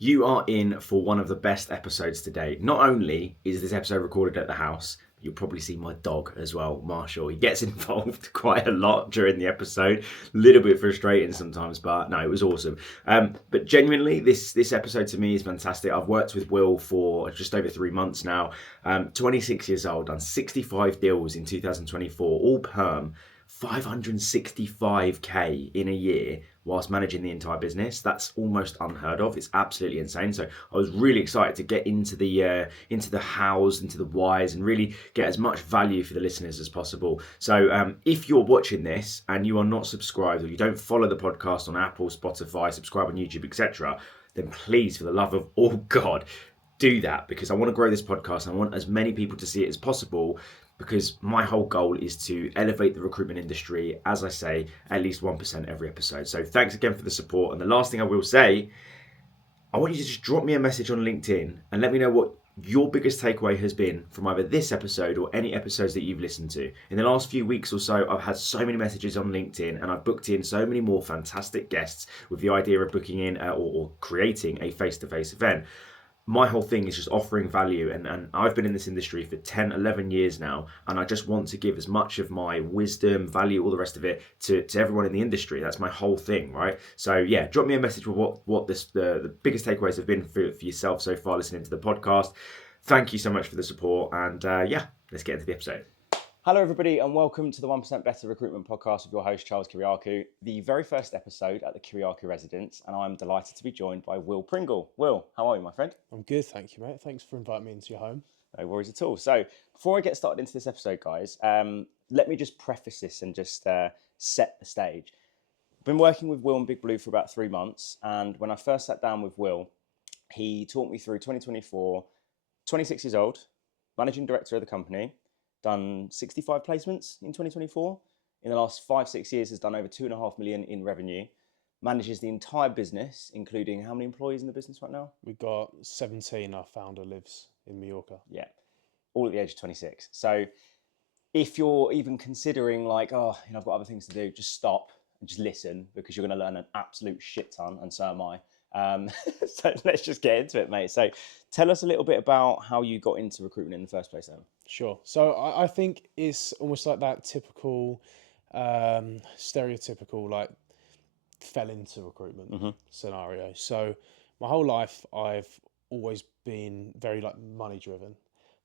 You are in for one of the best episodes today. Not only is this episode recorded at the house, you'll probably see my dog as well, Marshall. He gets involved quite a lot during the episode. A little bit frustrating sometimes, but no, it was awesome. But genuinely, this episode to me is fantastic. I've worked with Will for just over 3 months now. 26 years old, done 65 deals in 2024, all perm. 565k in a year whilst managing the entire business. That's almost unheard of. It's absolutely insane. So I was really excited to get into the hows, into the whys, and really get as much value for the listeners as possible. So if you're watching this and you are not subscribed, or you don't follow the podcast on Apple, Spotify, subscribe on YouTube, etc., then please, for the love of all God, do that, because I want to grow this podcast and I want as many people to see it as possible, because my whole goal is to elevate the recruitment industry, as I say, at least 1% every episode. So thanks again for the support. And the last thing I will say, I want you to just drop me a message on LinkedIn and let me know what your biggest takeaway has been from either this episode or any episodes that you've listened to. In the last few weeks or so, I've had so many messages on LinkedIn, and I've booked in so many more fantastic guests with the idea of booking in or creating a face-to-face event. My whole thing is just offering value, and I've been in this industry for 10, 11 years now, and I just want to give as much of my wisdom, value, all the rest of it to everyone in the industry. That's my whole thing, right? So yeah, drop me a message with what the biggest takeaways have been for yourself so far listening to the podcast. Thank you so much for the support, and yeah, let's get into the episode. Hello, everybody, and welcome to the 1% Better Recruitment Podcast with your host, Charles Kiriakou, the very first episode at the Kiriakou residence, and I'm delighted to be joined by Will Pringle. Will, how are you, my friend? I'm good, thank you, mate. Thanks for inviting me into your home. No worries at all. So, before I get started into this episode, guys, let me just preface this and just set the stage. I've been working with Will and BigBlue for about 3 months, and when I first sat down with Will, he talked me through 2024, 26 years old, managing director of the company, done 65 placements in 2024. In the last 5-6 years, has done over 2.5 million in revenue. Manages the entire business, including how many employees in the business right now? We've got 17. Our founder lives in Mallorca. Yeah, all at the age of 26. So if you're even considering like, I've got other things to do, just stop and just listen, because you're going to learn an absolute shit ton, and so am I. So let's just get into it, mate. So tell us a little bit about how you got into recruitment in the first place, then. Sure. So I think it's almost like that typical, stereotypical, like fell into recruitment scenario. So my whole life, I've always been very like money driven.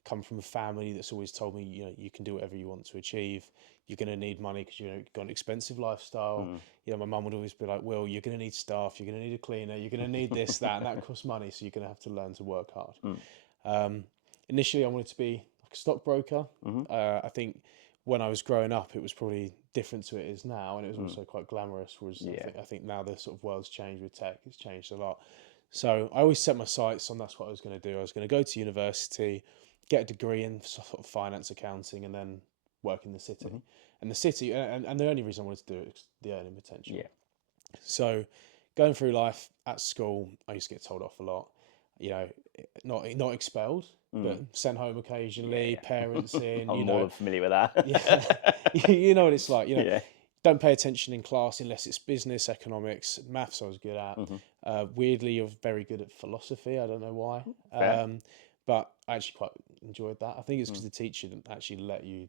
Come from a family that's always told me, you can do whatever you want to achieve. You're going to need money because you've got an expensive lifestyle. My mum would always be like, "Well, you're going to need staff. You're going to need a cleaner. You're going to need this, that, and that costs money. So you're going to have to learn to work hard." Initially, I wanted to be like a stockbroker. I think when I was growing up, it was probably different to it is now, and it was also quite glamorous. Whereas I think now the sort of world's changed with tech; it's changed a lot. So I always set my sights on that's what I was going to do. I was going to go to university, get a degree in sort of finance, accounting, and then work in the city. And the city, and the only reason I wanted to do it is the earning potential. Yeah. So going through life at school, I used to get told off a lot. Not expelled, but sent home occasionally. Parents in. I'm more than familiar with that. Yeah, you know what it's like. Don't pay attention in class unless it's business, economics, maths. I was good at. Weirdly, you're very good at philosophy. I don't know why. But I actually quite enjoyed that. I think it's because the teacher didn't actually let you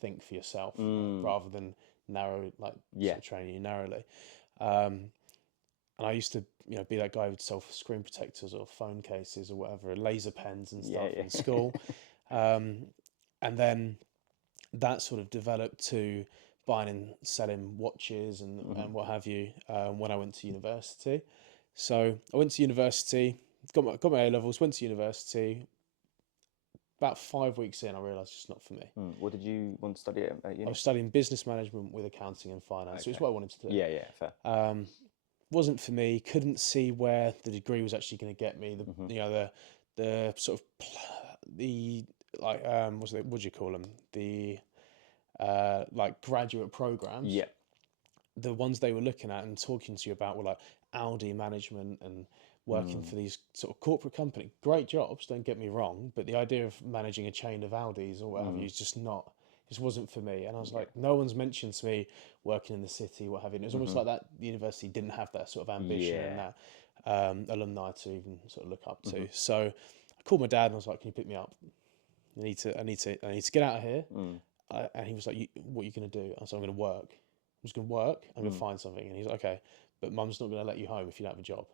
think for yourself rather than sort of training you narrowly. And I used to, be that guy who would sell screen protectors or phone cases or whatever, laser pens and stuff in school. And then that sort of developed to buying and selling watches and what have you when I went to university. So I went to university, got my A-levels, went to university. About 5 weeks in, I realised it's not for me. What did you want to study at uni? I was studying business management with accounting and finance, so it's what I wanted to do. Yeah, fair. Wasn't for me. Couldn't see where the degree was actually going to get me. The sort of what do you call them? The like graduate programs. Yeah. The ones they were looking at and talking to you about were like Audi management and working for these sort of corporate company. Great jobs, don't get me wrong, but the idea of managing a chain of Audis or whatever is just wasn't for me. And I was like, no one's mentioned to me working in the city, what have you. And it was almost like that the university didn't have that sort of ambition and alumni to even sort of look up to. So I called my dad and I was like, "Can you pick me up? I need to get out of here." And he was like, "What are you going to do?" I was like, "I'm going to work. I'm just going to work. I'm going to find something." And he's like, "Okay, but Mum's not going to let you home if you don't have a job."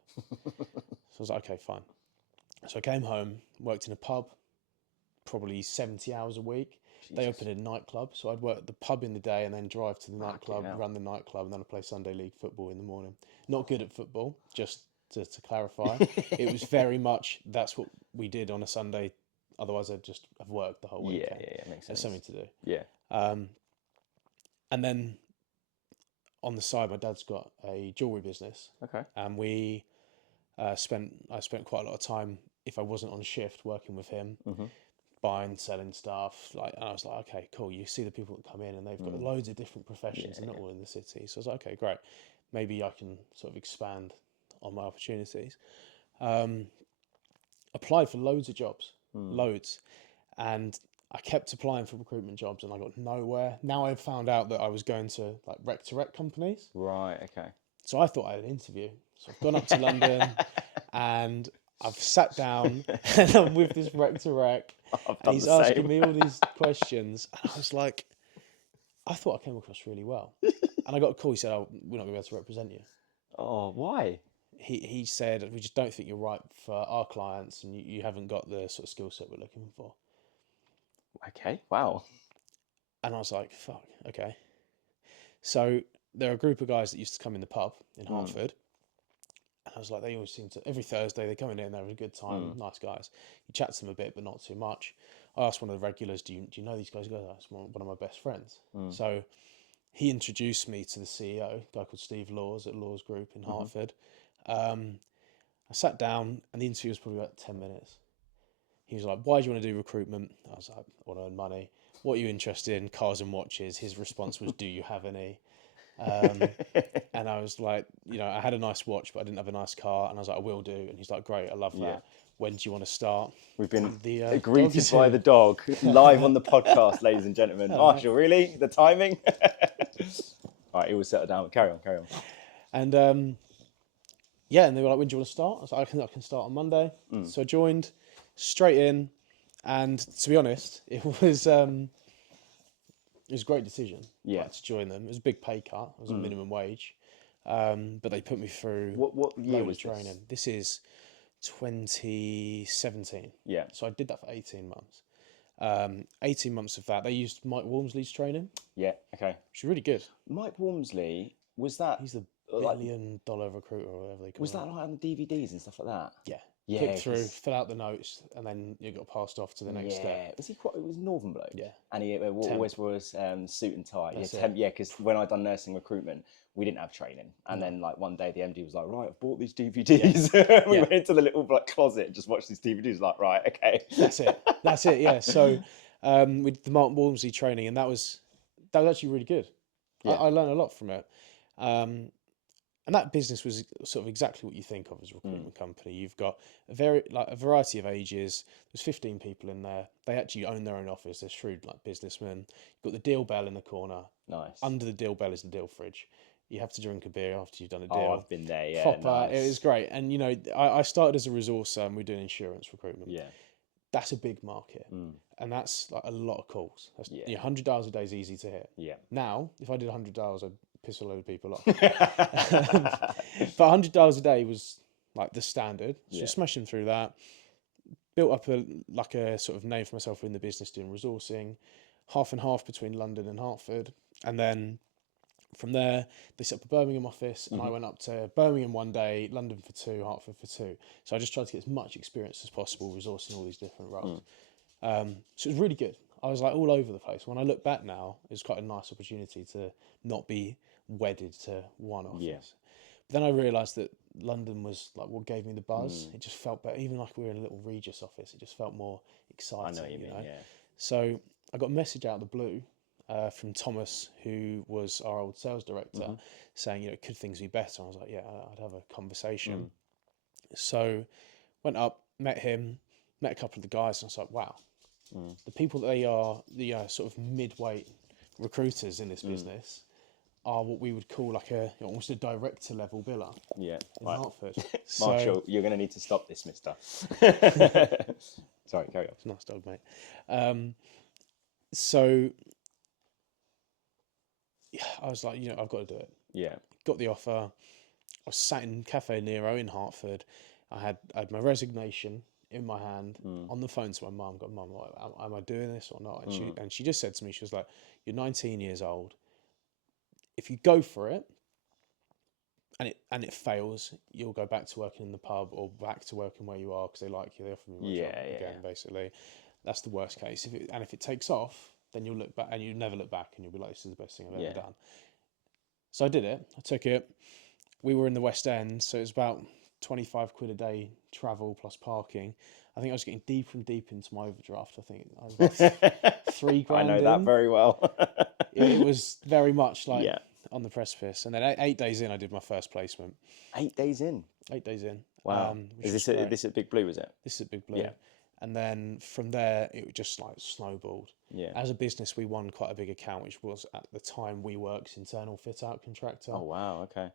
So I was like, "Okay, fine." So I came home, worked in a pub, probably 70 hours a week. They opened a nightclub, so I'd work at the pub in the day and then drive to the nightclub, run the nightclub, and then I'd play Sunday league football in the morning. Not good at football, just to clarify. It was very much that's what we did on a Sunday. Otherwise, I'd just have worked the whole weekend. Yeah, makes sense. There's something to do. Yeah. And then on the side, my dad's got a jewellery business. Okay. And I spent quite a lot of time, if I wasn't on shift, working with him, buying, selling stuff. And I was like, okay, cool. You see the people that come in and they've got loads of different professions and not all in the city. So I was like, okay, great. Maybe I can sort of expand on my opportunities. Applied for loads of jobs, loads. And I kept applying for recruitment jobs and I got nowhere. Now I've found out that I was going to like rec companies. Right, okay. So I thought I had an interview. So I've gone up to London and I've sat down and I'm with this rec and he's asking me all these questions. And I was like, I thought I came across really well. And I got a call. He said, "Oh, we're not going to be able to represent you." Oh, why? He said, "We just don't think you're right for our clients and you haven't got the sort of skill set we're looking for." Okay, wow. And I was like, fuck, okay. So there are a group of guys that used to come in the pub in Hartford. And I was like, they always seem to, every Thursday they come in there and they have a good time, nice guys. You chat to them a bit, but not too much. I asked one of the regulars, do you know these guys? He goes, "That's one of my best friends." So he introduced me to the CEO, a guy called Steve Laws at Laws Group in Hartford. I sat down and the interview was probably about 10 minutes. He was like, "Why do you want to do recruitment?" I was like, "I want to earn money." "What are you interested in?" "Cars and watches." His response was, "Do you have any?" And I was like, I had a nice watch, but I didn't have a nice car. And I was like, "I will do." And he's like, "Great, I love that. Yeah. When do you want to start?" We've been dog greeted is by here. the dog live on the podcast, ladies and gentlemen. Marshall, really? The timing? All right, he will settle down. Carry on. And and they were like, "When do you want to start?" I was like, I can start on Monday." So I joined straight in. And to be honest, it was a great decision to join them. It was a big pay cut. It was a minimum wage. But they put me through What year was training. This is 2017. Yeah. So I did that for 18 months. 18 months of that, they used Mike Walmsley's training, Yeah, okay. which is really good. Mike Walmsley, was that... He's the like, $1 billion recruiter or whatever they call it. was that like on the DVDs and stuff like that? Yeah. Yeah, Click through, fill out the notes, and then you got passed off to the next step. Was he quite... It was a Northern bloke. Yeah. And he always wore his suit and tie. That's Yeah, because when I'd done nursing recruitment, we didn't have training. And then like one day the MD was like, "Right, I've bought these DVDs." We went into the little closet and just watched these DVDs. Like, right, okay. That's it. Yeah. So with the Mark Walmsley training, and that was actually really good. Yeah. I learned a lot from it. And that business was sort of exactly what you think of as a recruitment company. You've got a variety of ages. There's 15 people in there. They actually own their own office. They're shrewd businessmen. You've got the deal bell in the corner. Nice. Under the deal bell is the deal fridge. You have to drink a beer after you've done a deal. Oh, I've been there, yeah. Proper. Nice. It was great. And, I started as a resourcer and we're doing insurance recruitment. Yeah. That's a big market. And that's like a lot of calls. That's, 100 dials a day is easy to hit. Yeah. Now, if I did 100 dials, I'd piss a load of people off. But 100 dials a day was like the standard. So smashing through that. Built up a sort of name for myself in the business doing resourcing. Half and half between London and Hartford. And then from there, they set up a Birmingham office, and I went up to Birmingham one day, London for 2, Hartford for 2. So I just tried to get as much experience as possible, resourcing all these different roles. So it was really good. I was like all over the place. When I look back now, it was quite a nice opportunity to not be wedded to one office. Yeah. But then I realised that London was like what gave me the buzz. It just felt better. Even like we were in a little Regis office, it just felt more exciting. I know what you mean, yeah. So I got a message out of the blue from Thomas, who was our old sales director, saying, could things be better? And I was like, yeah, I'd have a conversation. So went up, met him, met a couple of the guys, and I was like, wow, the people that they are, the sort of mid-weight recruiters in this business are what we would call like almost a director level biller Yeah. in Right. Hartford. Marshall, you're going to need to stop this, mister. Sorry, carry on. It's a nice dog, mate. So yeah, I was like, I've got to do it. Yeah. Got the offer. I was sat in Cafe Nero in Hartford. I had my resignation in my hand on the phone to my mum. Got, Mum, am I doing this or not? And she just said to me, she was like, "You're 19 years old. If you go for it, and it fails, you'll go back to working in the pub or back to working where you are because they like you. They offer you a job again, basically. That's the worst case. If it takes off, then you'll look back and you never look back and you'll be like, this is the best thing I've ever done." So I did it. I took it. We were in the West End, so it was about 25 quid a day travel plus parking. I think I was getting deeper and deeper into my overdraft. I think I was about £3 grand. I know that very well. It was very much like on the precipice. And then 8 days in, I did my first placement. 8 days in. 8 days in. Wow. Is this at BigBlue? Was it? This is at BigBlue. Yeah. And then from there, it just like snowballed. Yeah. As a business, we won quite a big account, which was at the time WeWork's internal fit out contractor. Oh wow. Okay.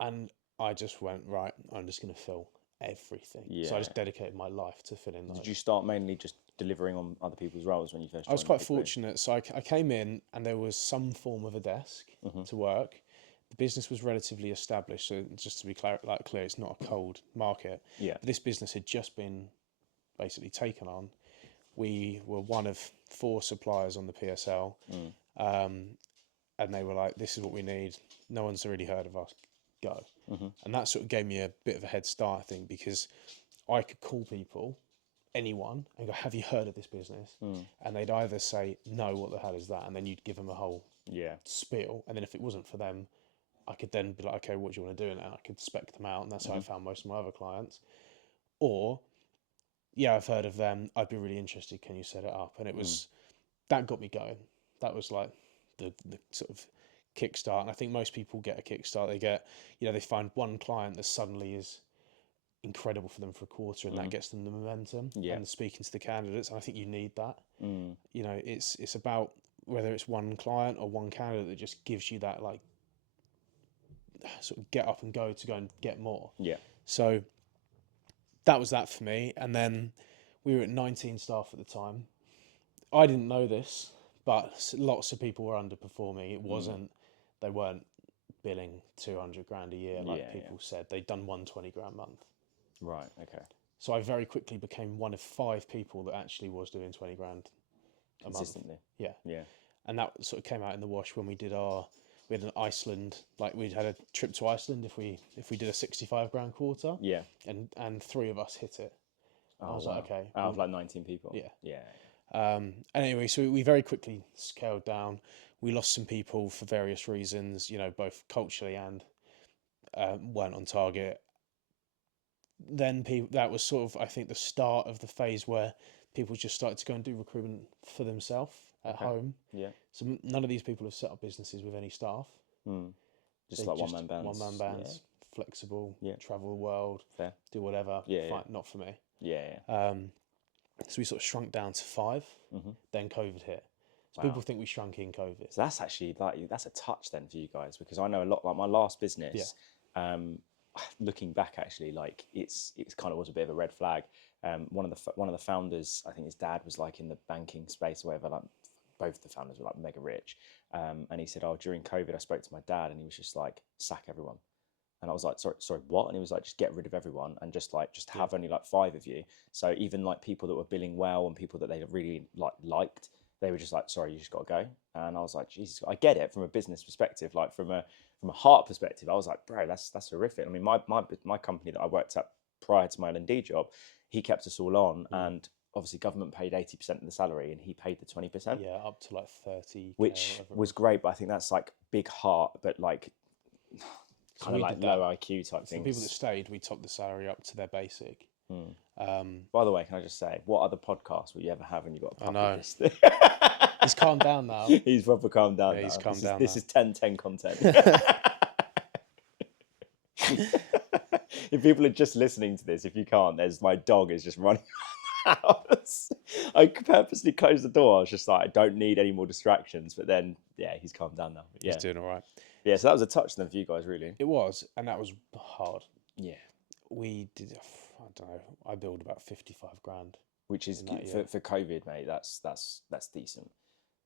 And I just went, right, I'm just going to fill everything. Yeah. So I just dedicated my life to filling those. Did you start mainly just delivering on other people's roles when you first joined? I was quite BigBlue? fortunate. So I came in and there was some form of a desk to work. The business was relatively established. So just to be clear, it's not a cold market. Yeah. But this business had just been basically taken on. We were one of 4 suppliers on the PSL. And they were like, this is what we need. No one's really heard of us. Go. And that sort of gave me a bit of a head start, I think, because I could call people, anyone, and go, have you heard of this business? And they'd either say, no, what the hell is that? And then you'd give them a whole spiel. And then if it wasn't for them, I could then be like, okay, what do you want to do? And I could spec them out. And that's how I found most of my other clients. Or, yeah, I've heard of them. I'd be really interested. Can you set it up? And it was, that got me going. That was like the sort of kickstart. And I think most people get a kickstart. They get, they find one client that suddenly is incredible for them for a quarter, and that gets them the momentum and speaking to the candidates. And I think you need that. It's about whether it's one client or one candidate that just gives you that like sort of get up and go to go and get more. Yeah. So that was that for me. And then we were at 19 staff at the time. I didn't know this, but lots of people were underperforming. It wasn't, they weren't billing 200 grand a year like people said. They'd done 120 grand a month. Right, okay. So I very quickly became one of 5 people that actually was doing 20 grand a Consistently. month. Yeah. Yeah. And that sort of came out in the wash when we had an Iceland, like we'd had a trip to Iceland if we did a 65 grand quarter. Yeah. And 3 of us hit it. Oh, I was like, okay. Out of like 19 people. Yeah. Yeah. And anyway, so we very quickly scaled down. We lost some people for various reasons, both culturally and weren't on target. Then that was sort of, I think, the start of the phase where people just started to go and do recruitment for themselves at home. Yeah. So none of these people have set up businesses with any staff. Just like one-man bands. One-man bands, flexible, travel the world, do whatever. Fine, not for me. Yeah. So we sort of shrunk down to 5. Then COVID hit. So people think we shrunk in COVID. So that's actually that's a touch then for you guys, because I know a lot, like my last business, looking back actually, like it kind of was a bit of a red flag. One of the founders, I think his dad was like in the banking space or whatever, like both the founders were like mega rich. And he said, during COVID, I spoke to my dad and he was just like, sack everyone. And I was like, sorry, what? And he was like, just get rid of everyone and just have only like 5 of you. So even like people that were billing well and people that they really liked, they were just like, sorry, you just got to go. And I was like, Jesus, I get it from a business perspective, like from a heart perspective. I was like, bro, that's horrific. I mean, my company that I worked at prior to my L&D job, he kept us all on, and obviously government paid 80% of the salary and he paid the 20%. Yeah, up to like 30. Which was great, but I think that's like big heart, but like kind of like low IQ type things. The people that stayed, we topped the salary up to their basic. By the way, can I just say, what other podcast will you ever have when you got a puppy? He's calmed down now. He's proper calmed down. He's calmed down. This is 10/10 content. If people are just listening to this, if you can't, my dog is just running house. I purposely closed the door. I was just like, I don't need any more distractions. But then, yeah, he's calmed down now. But He's yeah, doing all right. yeah. So that was a touch then for you guys, really. It was, and that was hard. Yeah, We did, I don't know, I billed about 55 grand. which is In that for COVID, mate. That's decent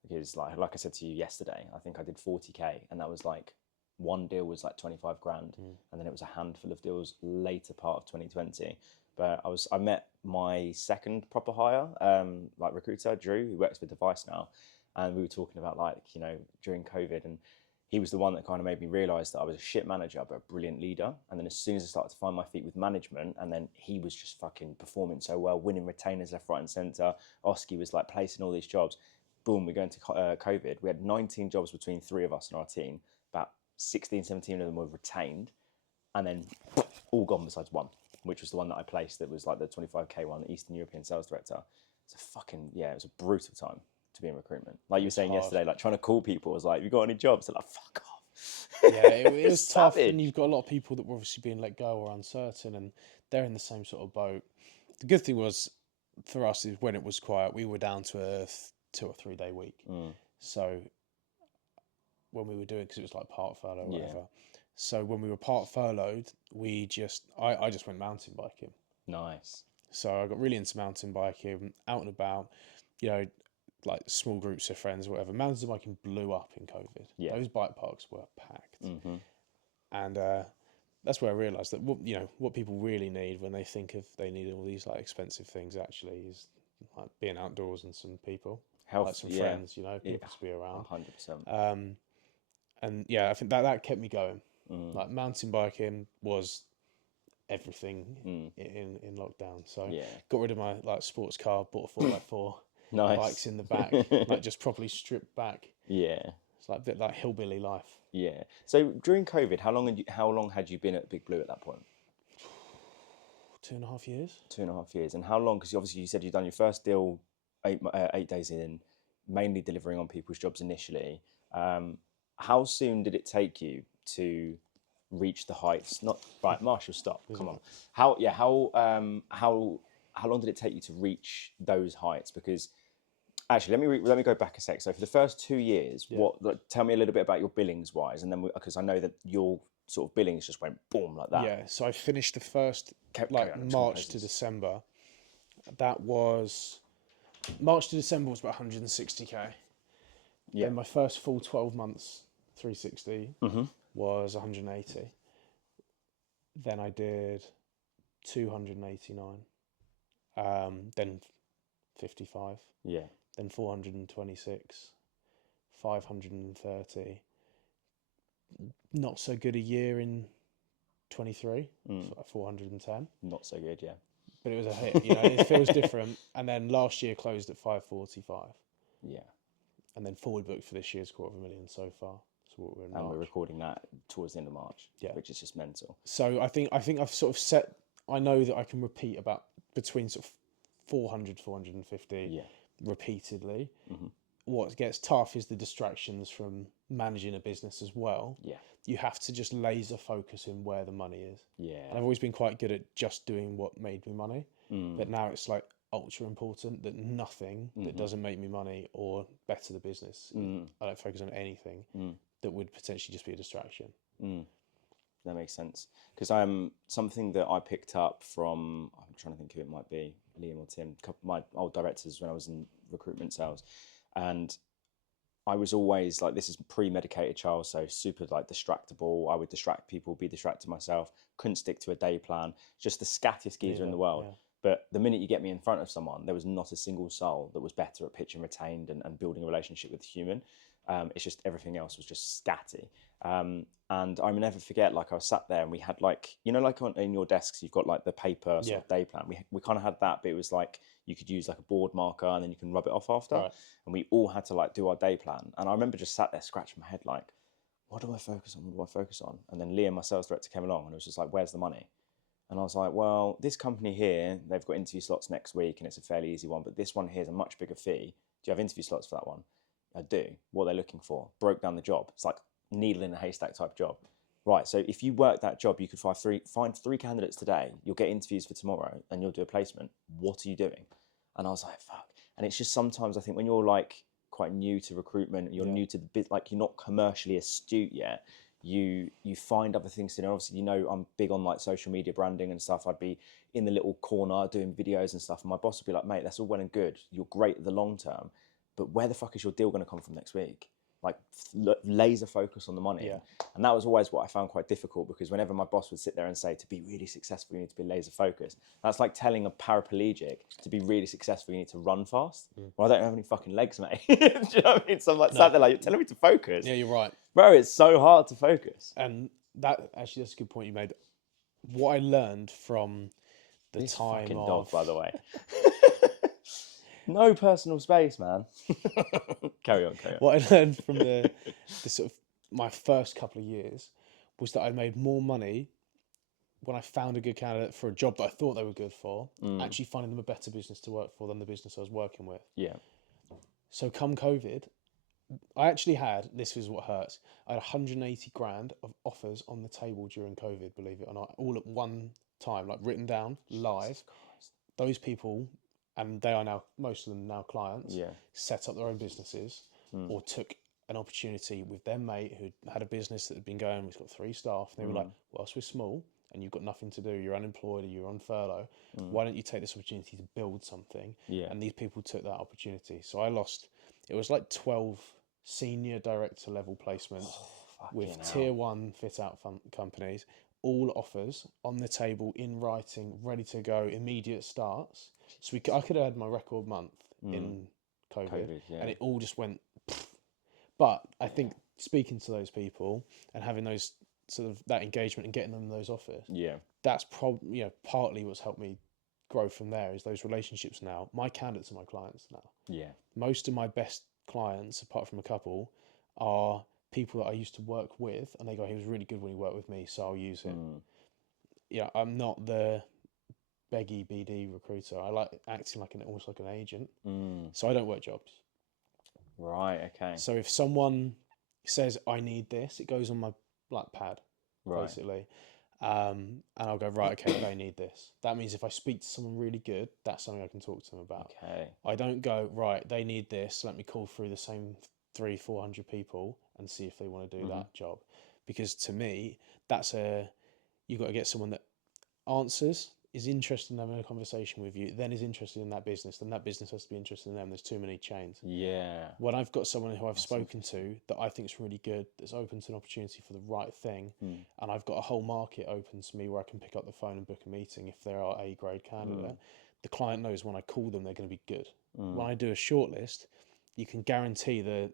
because like I said to you yesterday, I think I did 40k, and that was like one deal was like 25 grand, and then it was a handful of deals later part of 2020. But I met my second proper hire, like recruiter, Drew, who works for Device now, and we were talking about like, you know, during COVID, and he was the one that kind of made me realise that I was a shit manager but a brilliant leader. And then as soon as I started to find my feet with management, and then he was just fucking performing so well, winning retainers left, right and centre. Oski was like placing all these jobs. Boom, we go into COVID. We had 19 jobs between three of us on our team. About 16, 17 of them were retained, and then all gone besides one, which was the one that I placed that was like the 25k one, the Eastern European Sales Director. It's a fucking, yeah, it was a brutal time to be in recruitment. Like you were saying yesterday, like trying to call people, was like, have you got any jobs? They're like, fuck off. Yeah, it was tough, savage. and you've got a lot of people that were obviously being let go or uncertain, and they're in the same sort of boat. The good thing was, for us, is when it was quiet, we were down to a 2 or 3 day week. So when we were doing, because it was like part furlough or whatever. So when we were part furloughed, I just went mountain biking. Nice. So I got really into mountain biking, out and about, you know, like small groups of friends or whatever. Mountain biking blew up in COVID. Yeah. Those bike parks were packed. And that's where I realised that what people really need when they think of they need all these like expensive things actually is like being outdoors and some people, like some friends, you know, people to be around. 100%. And yeah, I think that kept me going. Like mountain biking was everything in lockdown. So got rid of my like sports car, bought a 4x4, Nice. bikes in the back, like just properly stripped back. Yeah. It's like a bit like hillbilly life. Yeah. So during COVID, how long had you been at BigBlue at that point? 2.5 years. 2.5 years. And how long? Because obviously you said you'd done your first deal 8 days in, mainly delivering on people's jobs initially. How soon did it take you to reach the heights? Not right, Marshall, stop. Come on. How long did it take you to reach those heights? Because actually, let me go back a sec. So for the first 2 years, tell me a little bit about your billings wise, and then because I know that your sort of billings just went boom like that. Yeah. So I finished the first March to December. That was March to December was about 160k. Yeah. Then my first full 12 months, 360 was 180. Then I did 289. Then 55. Yeah. Then 426, 530. Not so good a year in 23, 410. Not so good, yeah. But it was a hit, you know, it feels different. And then last year closed at 545. Yeah. And then forward booked for this year's 250,000 so far. So we're in March. And we're recording that towards the end of March, which is just mental. So I think I've sort of set, I know that I can repeat about between sort of 400, 450 repeatedly. What gets tough is the distractions from managing a business as well. Yeah. You have to just laser focus in where the money is. Yeah. And I've always been quite good at just doing what made me money. But now it's like ultra important that nothing that doesn't make me money or better the business, I don't focus on anything that would potentially just be a distraction. That makes sense. Because something that I picked up from, I'm trying to think who it might be, Liam or Tim, my old directors when I was in recruitment sales. And I was always like, this is pre-medicated child, so super like distractible. I would distract people, be distracted myself, couldn't stick to a day plan, just the scattiest geezer in the world. Yeah. But the minute you get me in front of someone, there was not a single soul that was better at pitching retained and building a relationship with a human. It's just everything else was just scatty. And I never forget, like I was sat there and we had like, you know, like in your desks, you've got like the paper sort of day plan. We kind of had that, but it was like you could use like a board marker and then you can rub it off after. Right. And we all had to like do our day plan. And I remember just sat there scratching my head like, what do I focus on? What do I focus on? And then Liam, my sales director, came along and it was just like, where's the money? And I was like, well, this company here, they've got interview slots next week and it's a fairly easy one, but this one here is a much bigger fee. Do you have interview slots for that one? I do. What they're looking for. Broke down the job. It's like needle in a haystack type job. Right, so if you work that job, you could find three candidates today. You'll get interviews for tomorrow and you'll do a placement. What are you doing? And I was like, fuck. And it's just sometimes I think when you're like quite new to recruitment, you're new to the bit, like you're not commercially astute yet. You find other things to do. Obviously, I'm big on like social media branding and stuff. I'd be in the little corner doing videos and stuff, and my boss would be like, "Mate, that's all well and good. You're great at the long term, but where the fuck is your deal going to come from next week?" Like laser focus on the money. Yeah. And that was always what I found quite difficult, because whenever my boss would sit there and say, to be really successful, you need to be laser focused. That's like telling a paraplegic to be really successful, you need to run fast. Well, I don't have any fucking legs, mate. Do you know what I mean? So I'm like sat there like, you're telling me to focus. Yeah, you're right. Bro, it's so hard to focus. And that actually, that's a good point you made. What I learned from the This time fucking of dog, by the way. No personal space, man. Carry on. What I learned from the sort of my first couple of years was that I made more money when I found a good candidate for a job that I thought they were good for, actually finding them a better business to work for than the business I was working with. Yeah. So come COVID, I actually had, this is what hurts, I had 180 grand of offers on the table during COVID, believe it or not, all at one time, like written down, live. Those people, and they are now, most of them now clients, set up their own businesses or took an opportunity with their mate who had a business that had been going, we've got 3 staff. And they were like, whilst we're small and you've got nothing to do, you're unemployed or you're on furlough, why don't you take this opportunity to build something? And these people took that opportunity. So I lost, it was like 12 senior director level placements with tier 1 fit out companies, all offers on the table in writing, ready to go, immediate starts. So I could have had my record month in COVID and it all just went. But I think speaking to those people and having those sort of that engagement and getting them those offers, that's probably partly what's helped me grow from there. Is those relationships now. My candidates are my clients now. Yeah, most of my best clients, apart from a couple, are people that I used to work with, and they go, "He was really good when he worked with me, so I'll use him." Yeah, I'm not the beggy BD recruiter. I like acting like almost like an agent. So I don't work jobs. Right. Okay. So if someone says I need this, it goes on my black pad, basically, and I'll go right. Okay, they need this. That means if I speak to someone really good, that's something I can talk to them about. Okay. I don't go right. They need this. Let me call through the same 300-400 people and see if they want to do that job, because to me, you've got to get someone that answers, is interested in having a conversation with you, then is interested in that business, then that business has to be interested in them. There's too many chains. Yeah. When I've got someone who I've spoken to that I think is really good, that's open to an opportunity for the right thing, and I've got a whole market open to me where I can pick up the phone and book a meeting if there are a grade candidate, the client knows when I call them they're going to be good. When I do a shortlist, you can guarantee the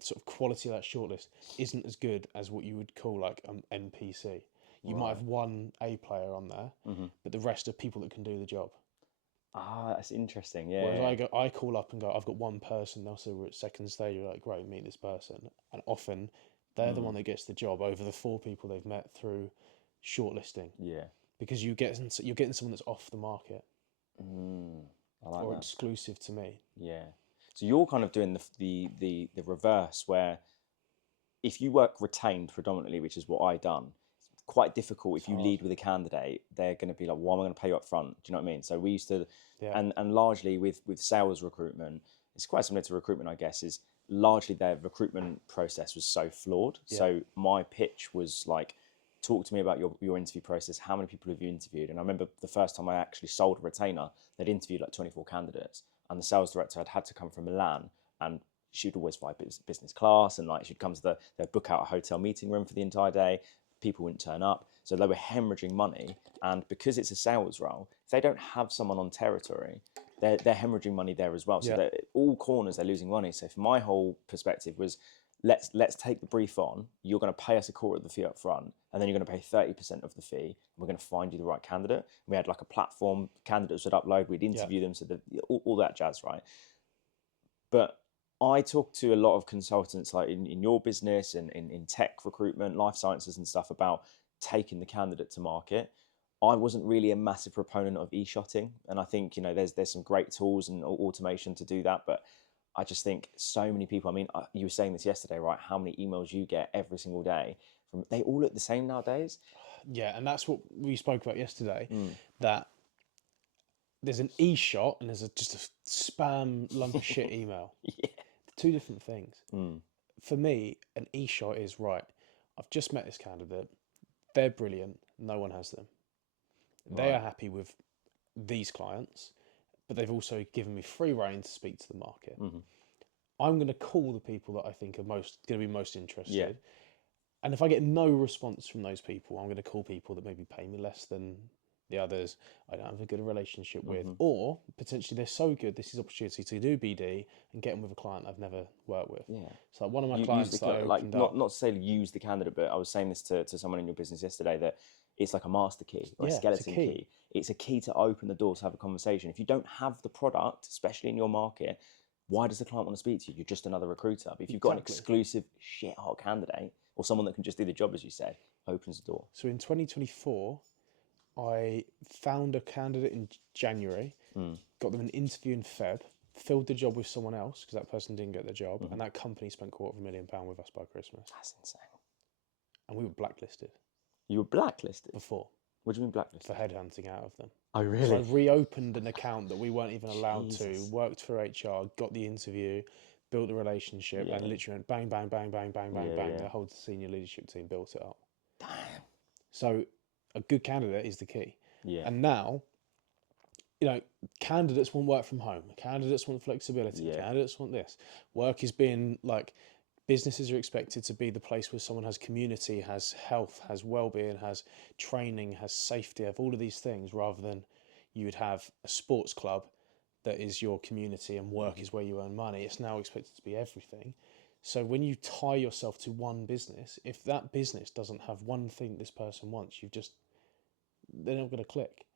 sort of quality of that shortlist isn't as good as what you would call like an NPC. You might have one A player on there, but the rest are people that can do the job. Ah, that's interesting. Yeah. Whereas I call up and go, I've got one person. They'll say we're at second stage. You're like, great, meet this person, and often they're the one that gets the job over the 4 people they've met through shortlisting. Yeah. Because you're getting someone that's off the market, I like or that. Exclusive to me. Yeah. So you're kind of doing the reverse, where if you work retained predominantly, which is what I done. Quite difficult if you lead with a candidate, they're going to be like, well, am I going to pay you up front? Do you know what I mean? So we used to, and largely with sales recruitment, it's quite similar to recruitment, I guess, is largely their recruitment process was so flawed. Yeah. So my pitch was like, talk to me about your interview process. How many people have you interviewed? And I remember the first time I actually sold a retainer, they'd interviewed like 24 candidates, and the sales director had to come from Milan, and she'd always fly business class, and like she'd come to they'd book out a hotel meeting room for the entire day. People wouldn't turn up, so they were hemorrhaging money. And because it's a sales role, if they don't have someone on territory, they're hemorrhaging money there as well. So all corners they're losing money. So for my whole perspective was, let's take the brief on. You're going to pay us a quarter of the fee up front, and then you're going to pay 30% of the fee. And we're going to find you the right candidate. We had like a platform, candidates would upload, we'd interview them, so all that jazz, right? But I talk to a lot of consultants like in your business and in tech recruitment, life sciences and stuff about taking the candidate to market. I wasn't really a massive proponent of e-shotting. And I think, there's some great tools and automation to do that. But I just think so many people, I mean, you were saying this yesterday, right? How many emails you get every single day they all look the same nowadays. Yeah. And that's what we spoke about yesterday, that there's an e-shot and there's just a spam lump of shit email. Yeah. Two different things. Mm. For me, an e-shot is right. I've just met this candidate. They're brilliant. No one has them. They are happy with these clients, but they've also given me free rein to speak to the market. Mm-hmm. I'm going to call the people that I think are going to be most interested. Yeah. And if I get no response from those people, I'm going to call people that maybe pay me less than the others I don't have a good relationship with, or potentially they're so good, this is opportunity to do BD and get them with a client I've never worked with. Yeah. So like one of my clients that I opened not up, necessarily use the candidate, but I was saying this to someone in your business yesterday, that it's like a master key or a skeleton key. It's a key to open the door to have a conversation. If you don't have the product, especially in your market, why does the client want to speak to you? You're just another recruiter. But if you've got an exclusive shit hot candidate or someone that can just do the job, as you said, opens the door. So in 2024, I found a candidate in January, got them an interview in Feb, filled the job with someone else because that person didn't get the job, and that company spent £250,000 with us by Christmas. That's insane. And we were blacklisted. You were blacklisted? Before. What do you mean blacklisted? For headhunting out of them. Oh, really? So I reopened an account that we weren't even allowed to, worked for HR, got the interview, built the relationship, and literally went bang, bang, bang, bang, bang, bang, bang. The whole senior leadership team built it up. Damn. So a good candidate is the key. Yeah. And now, candidates want work from home. Candidates want flexibility. Candidates want this. Work is being businesses are expected to be the place where someone has community, has health, has well-being, has training, has safety, have all of these things, rather than you would have a sports club that is your community and work is where you earn money. It's now expected to be everything. So when you tie yourself to one business, if that business doesn't have one thing this person wants, they're not going to click.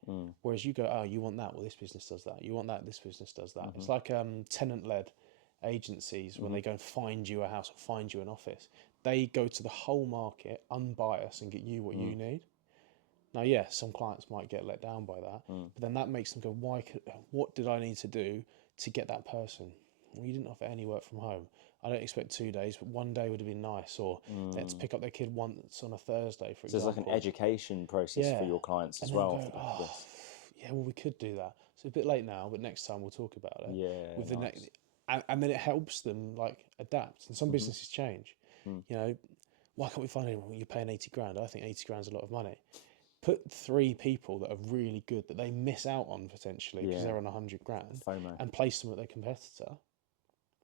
Whereas you go, oh, you want that? Well, this business does that. You want that? This business does that. It's like tenant-led agencies when they go and find you a house or find you an office. They go to the whole market, unbiased, and get you what you need. Now, some clients might get let down by that, but then that makes them go, what did I need to do to get that person? Well, you didn't offer any work from home. I don't expect 2 days, but one day would have been nice. Or let's pick up their kid once on a Thursday, for example. So it's like an education process for your clients as well. Go, well, we could do that. So a bit late now, but next time we'll talk about it. Yeah. With the next, and then it helps them adapt. And some businesses change. Why can't we find anyone? You're paying 80 grand. I think 80 grand is a lot of money. Put 3 people that are really good that they miss out on potentially because they're on 100 grand, FOMO, and place them at their competitor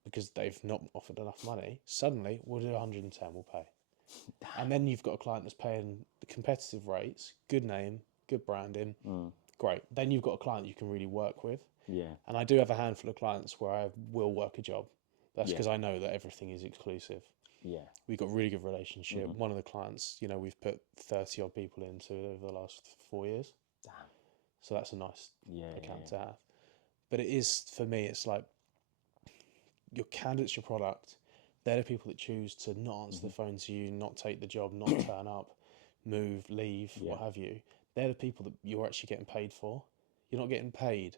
because they've not offered enough money. Suddenly, we'll do 110. We'll pay, and then you've got a client that's paying the competitive rates, good name, good branding, great. Then you've got a client you can really work with. Yeah. And I do have a handful of clients where I will work a job. That's because I know that everything is exclusive. Yeah. We've got a really good relationship. One of the clients, we've put 30 odd people into over the last 4 years. Damn. So that's a nice account to have. But it is, for me, it's like your candidate's your product. They're the people that choose to not answer the phone to you, not take the job, not turn up, move, leave, what have you. They're the people that you're actually getting paid for. You're not getting paid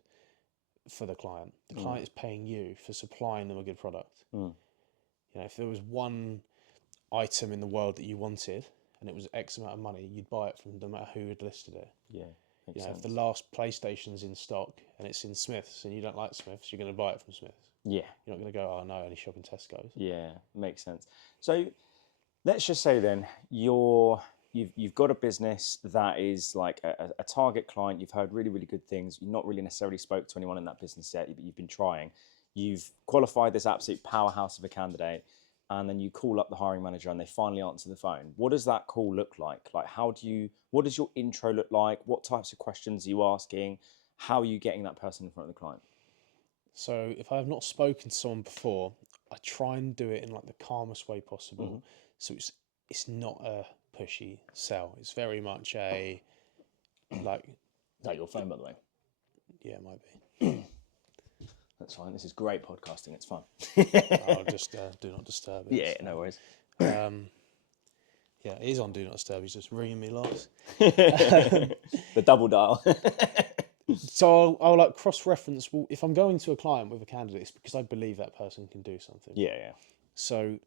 for the client. The client is paying you for supplying them a good product. If there was one item in the world that you wanted and it was X amount of money, you'd buy it from no matter who had listed it. Yeah. If the last PlayStation's in stock and it's in Smith's and you don't like Smith's, you're going to buy it from Smith's. Yeah. You're not going to go, oh no, I only shop in Tesco's. Yeah, makes sense. So let's just say then you've got a business that is like a target client. You've heard really, really good things. You've not really necessarily spoke to anyone in that business yet, but you've been trying. You've qualified this absolute powerhouse of a candidate, and then you call up the hiring manager and they finally answer the phone. What does that call look like? Like, what does your intro look like? What types of questions are you asking? How are you getting that person in front of the client? So if I have not spoken to someone before, I try and do it in like the calmest way possible. So it's not a pushy sell. It's very much a like. Is that your phone, by the way? Yeah, it might be. That's fine. This is great podcasting. It's fun. I'll just do not disturb it. Yeah, no worries. Yeah, it is on do not disturb. He's just ringing me lots. The double dial. So I'll like cross-reference. Well, if I'm going to a client with a candidate, it's because I believe that person can do something. Yeah. So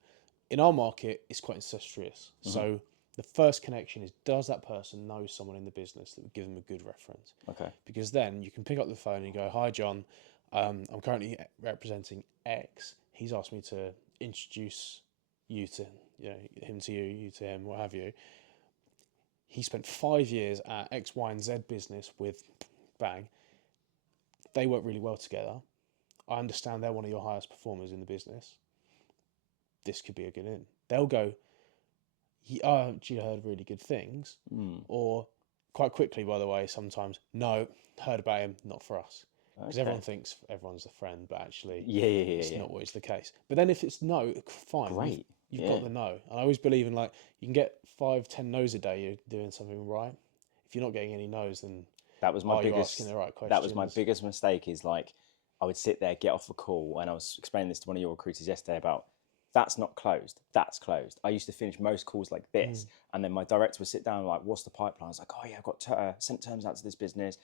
in our market, it's quite incestuous. So The first connection is, does that person know someone in the business that would give them a good reference? Okay. Because then you can pick up the phone and go, hi, John, I'm currently representing X. He's asked me to introduce you to, him to you, you to him, what have you. He spent 5 years at X, Y, and Z business with bang. They work really well together. I understand they're one of your highest performers in the business. This could be a good in. They'll go, I actually heard really good things. Or quite quickly, by the way, sometimes, no, heard about him, not for us. Because everyone thinks everyone's a friend, but actually it's not always the case. But then if it's no, fine. Great. You've got the no. And I always believe in, like, you can get 5-10 no's a day, you're doing something right. If you're not getting any no's, then that was my are you biggest asking the right questions? that was my biggest mistake, is like I would sit there, get off a call, and I was explaining this to one of your recruiters yesterday about, that's not closed, that's closed. I used to finish most calls like this, and then my director would sit down like, what's the pipeline? I was like, oh yeah, I've got sent terms out to this business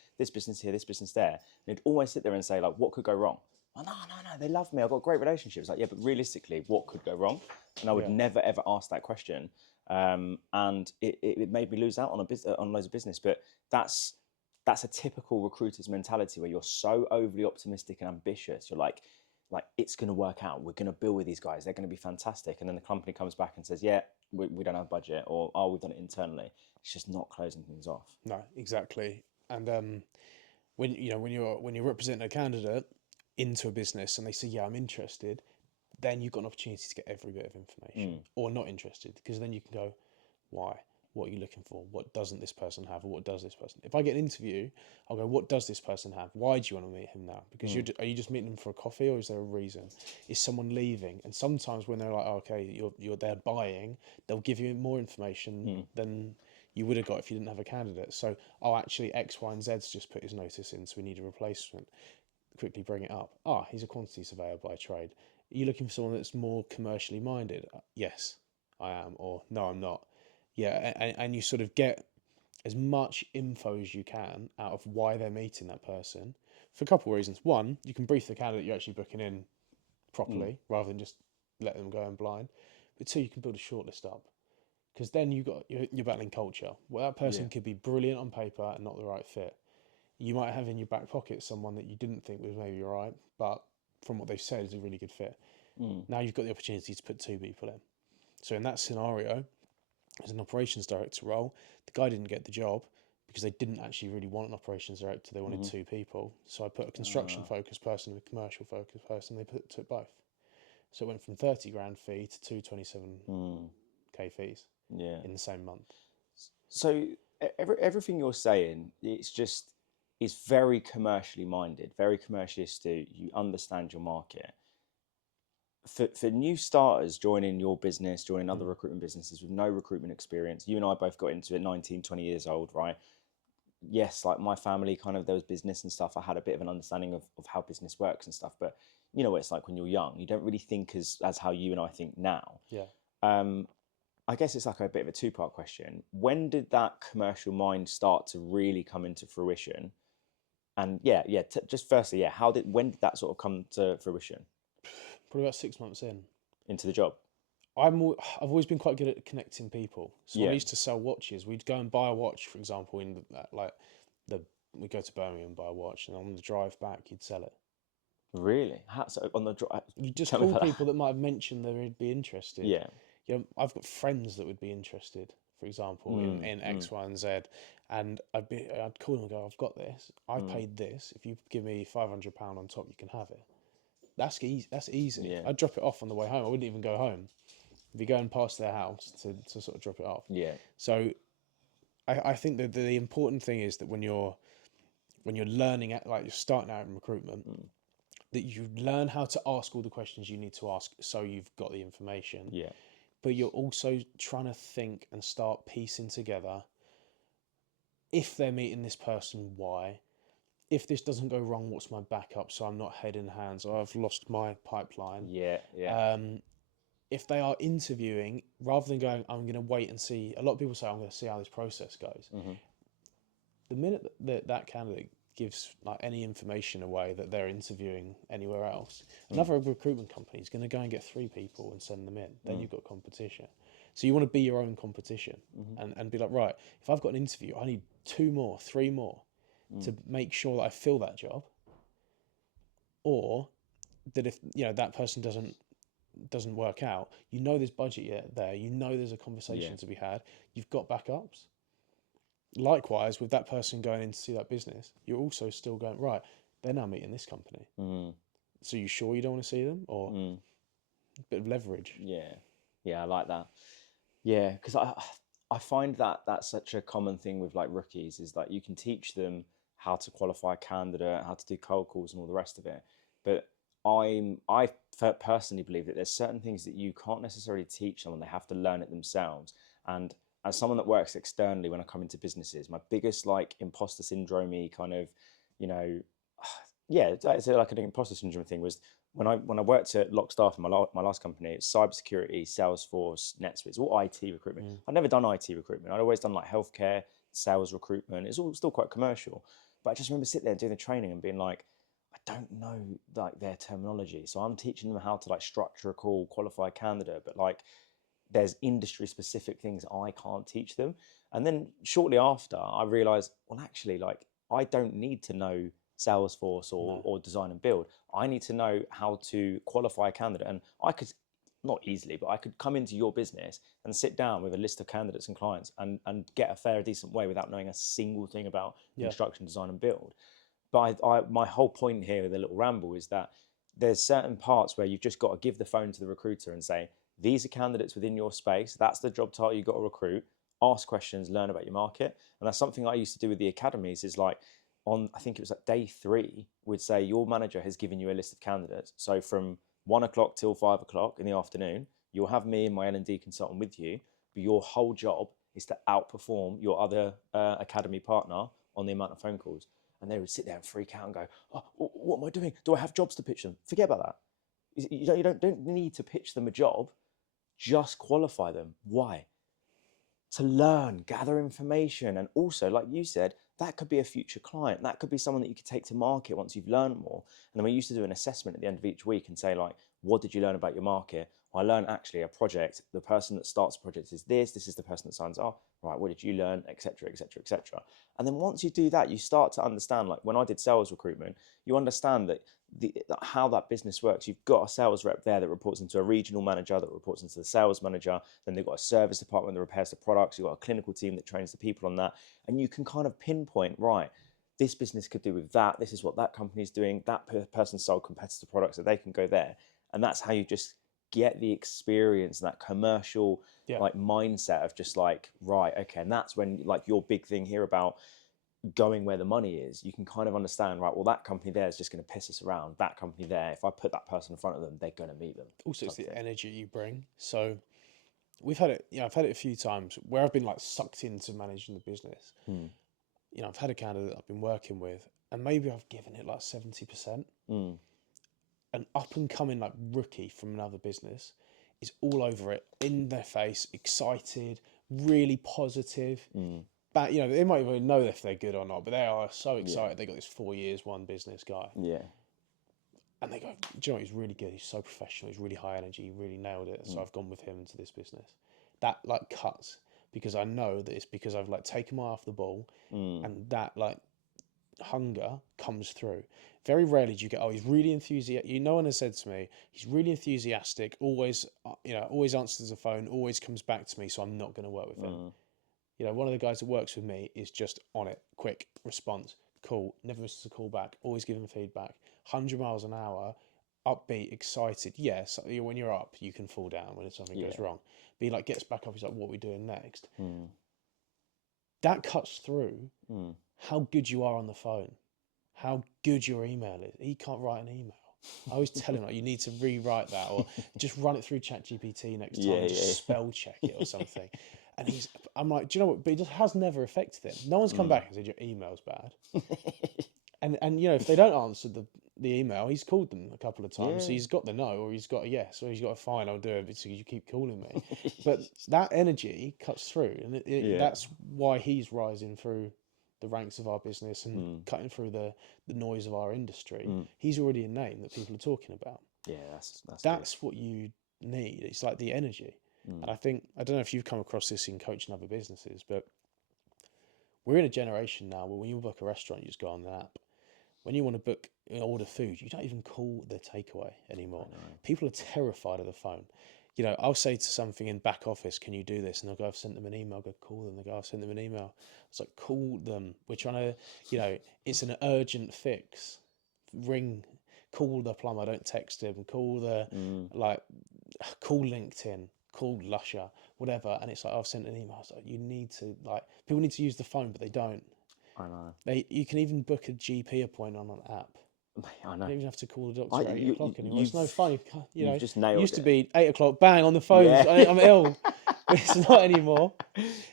here, this business there. And he'd always sit there and say, like, what could go wrong? Oh, no, they love me, I've got great relationships. Like, yeah, but realistically, what could go wrong? And I would never ever ask that question, and it made me lose out on loads of business. But that's a typical recruiter's mentality, where you're so overly optimistic and ambitious. You're like it's going to work out. We're going to build with these guys. They're going to be fantastic. And then the company comes back and says, yeah, we don't have budget, or, oh, we've done it internally. It's just not closing things off. No, exactly. And when you're representing a candidate into a business and they say, yeah, I'm interested, then you've got an opportunity to get every bit of information, or not interested, because then you can go, why? What are you looking for? What doesn't this person have, or what does this person? If I get an interview, I'll go, what does this person have? Why do you want to meet him now? Because are you just meeting them for a coffee, or is there a reason? Is someone leaving? And sometimes when they're like, oh, okay, you're there buying, they'll give you more information than you would have got if you didn't have a candidate. So, oh, actually, X, Y, and Z's just put his notice in, so we need a replacement. Quickly bring it up. He's a quantity surveyor by trade. Are you looking for someone that's more commercially minded? Yes, I am. Or no, I'm not. Yeah, and you sort of get as much info as you can out of why they're meeting that person, for a couple of reasons. One, you can brief the candidate you're actually booking in properly, rather than just let them go in blind. But two, you can build a shortlist up, because then you're battling culture. Well, that person could be brilliant on paper and not the right fit. You might have in your back pocket someone that you didn't think was maybe right, but from what they've said is a really good fit. Now you've got the opportunity to put two people in. So in that scenario, as an operations director role, the guy didn't get the job because they didn't actually really want an operations director. They wanted two people. So I put a construction focused person and a commercial focused person. They took both. So it went from 30 grand fee to 227k fees in the same month. So everything you're saying, it's very commercially minded, very commercially astute. You understand your market. For new starters joining your business, joining other recruitment businesses with no recruitment experience, you and I both got into it 19, 20 years old, right? Yes, like my family, kind of, there was business and stuff. I had a bit of an understanding of how business works and stuff, but you know what it's like when you're young. You don't really think as how you and I think now. Yeah. I guess it's like a bit of a two-part question. When did that commercial mind start to really come into fruition? And just firstly, when did that sort of come to fruition? Probably about 6 months into the job. I've always been quite good at connecting people. So when I used to sell watches, we'd go and buy a watch, for example, we'd go to Birmingham and buy a watch, and on the drive back, you'd sell it. Really? So on the drive, you just call people that might have mentioned they'd be interested. Yeah. I've got friends that would be interested, for example, in X, Y, and Z, and I'd call them and go, I've got this. I've paid this. If you give me £500 on top, you can have it. That's easy. Yeah. I'd drop it off on the way home. I wouldn't even go home. I'd be going past their house to sort of drop it off. Yeah. So I think that the important thing is that when you're learning you're starting out in recruitment, that you learn how to ask all the questions you need to ask, so you've got the information. Yeah. But you're also trying to think and start piecing together, if they're meeting this person, why? If this doesn't go wrong, what's my backup, so I'm not head in hands, or I've lost my pipeline. Yeah. If they are interviewing, rather than going, I'm going to wait and see, a lot of people say, I'm going to see how this process goes. The minute that candidate gives any information away that they're interviewing anywhere else, another recruitment company is going to go and get 3 people and send them in. Then you've got competition. So you want to be your own competition and be like, right, if I've got an interview, I need 2 more, 3 more to make sure that I fill that job. Or that if that person doesn't work out, there's budget yet there, there's a conversation to be had, you've got backups. Likewise, with that person going in to see that business, you're also still going, right, they're now meeting this company. So you sure you don't want to see them? Or a bit of leverage. Yeah, I like that. Yeah, because I find that that's such a common thing with like rookies, is that you can teach them how to qualify a candidate, how to do cold calls and all the rest of it. But I personally believe that there's certain things that you can't necessarily teach someone. They have to learn it themselves. And as someone that works externally, when I come into businesses, my biggest like imposter syndrome-y kind of, it's like an imposter syndrome thing was when I worked at Lockstaff in my last company. It's cybersecurity, Salesforce, NetSuite. It's all IT recruitment. I'd never done IT recruitment. I'd always done like healthcare, sales recruitment. It's all still quite commercial. But I just remember sitting there doing the training and being like, I don't know like their terminology. So I'm teaching them how to like structure a call, qualify a candidate, but like there's industry specific things I can't teach them. And then shortly after I realized, well, actually, like I don't need to know Salesforce or design and build. I need to know how to qualify a candidate. And I could, not easily, but I could come into your business and sit down with a list of candidates and clients and get a fair, decent way without knowing a single thing about construction, design and build. But my whole point here with a little ramble is that there's certain parts where you've just got to give the phone to the recruiter and say, these are candidates within your space. That's the job title you've got to recruit. Ask questions, learn about your market. And that's something I used to do with the academies is like I think it was like day 3, we'd say your manager has given you a list of candidates. So from 1 o'clock till 5 o'clock in the afternoon, you'll have me and my L&D consultant with you, but your whole job is to outperform your other academy partner on the amount of phone calls. And they would sit there and freak out and go, oh, what am I doing? Do I have jobs to pitch them? Forget about that. You don't need to pitch them a job, just qualify them. Why? To learn, gather information. And also, like you said, that could be a future client. That could be someone that you could take to market once you've learned more. And then we used to do an assessment at the end of each week and say, like, what did you learn about your market? I learned actually a project. The person that starts a project is this. This is the person that signs off. Right, what did you learn? Et cetera, et cetera, et cetera. And then once you do that, you start to understand, like when I did sales recruitment, you understand that how that business works. You've got a sales rep there that reports into a regional manager that reports into the sales manager. Then they've got a service department that repairs the products. You've got a clinical team that trains the people on that. And you can kind of pinpoint, right, this business could do with that. This is what that company's doing. That person sold competitor products, so they can go there. And that's how you just get the experience and that commercial like mindset of just like, right, okay. And that's when like your big thing here about going where the money is, you can kind of understand, right, well, that company there is just going to piss us around. That company there, if I put that person in front of them, they're going to meet them. Also, it's the energy you bring. So we've had it, I've had it a few times where I've been like sucked into managing the business. I've had a candidate I've been working with and maybe I've given it like 70%. An up and coming like rookie from another business is all over it, in their face, excited, really positive. But they might even know if they're good or not, but they are so excited. They got this 4 years, one business guy. And they go, do you know what? He's really good. He's so professional. He's really high energy. He really nailed it. So I've gone with him into this business. That like cuts because I know that it's because I've like taken my eye off the ball, and that like hunger comes through. Very rarely do you get, he's really enthusiastic. No one has said to me, he's really enthusiastic, always, always answers the phone, always comes back to me, so I'm not going to work with him. One of the guys that works with me is just on it, quick response, cool, never misses a call back, always giving feedback, 100 miles an hour, upbeat, excited. Yes, when you're up, you can fall down when something goes wrong. But he like gets back up, he's like, what are we doing next? That cuts through how good you are on the phone, how good your email is. He can't write an email. I always tell him, like, you need to rewrite that or just run it through ChatGPT next time and just spell check it or something. And I'm like, do you know what? But it just has never affected him. No one's come back and said, your email's bad. and if they don't answer the email, he's called them a couple of times. So he's got the no, or he's got a yes, or he's got a fine, I'll do it so you keep calling me. But that energy cuts through. And that's why he's rising through the ranks of our business and cutting through the noise of our industry. He's already a name that people are talking about. That's what you need. It's like the energy. And I think, I don't know if you've come across this in coaching other businesses, but we're in a generation now where when you book a restaurant, you just go on the app. When you want to book and order food, you don't even call the takeaway anymore. People are terrified of the phone. You know, I'll say to something in back office, can you do this? And they'll go, I've sent them an email. I'll go, call them. They'll go, I've sent them an email. It's like, call them. We're trying to, you know, it's an urgent fix. Ring, call the plumber, don't text him. Call the, like, call LinkedIn, call Lusher, whatever. And it's like, I've sent an email. It's like, you need to, like, people need to use the phone, but they don't. I know. You can even book a GP appointment on an app. I You know. don't even have to call the doctor at 8 o'clock anymore. It's you've- no fun. You know, You've just nailed used to it. be 8 o'clock, bang on the phone. Yeah. I'm ill. But it's not anymore.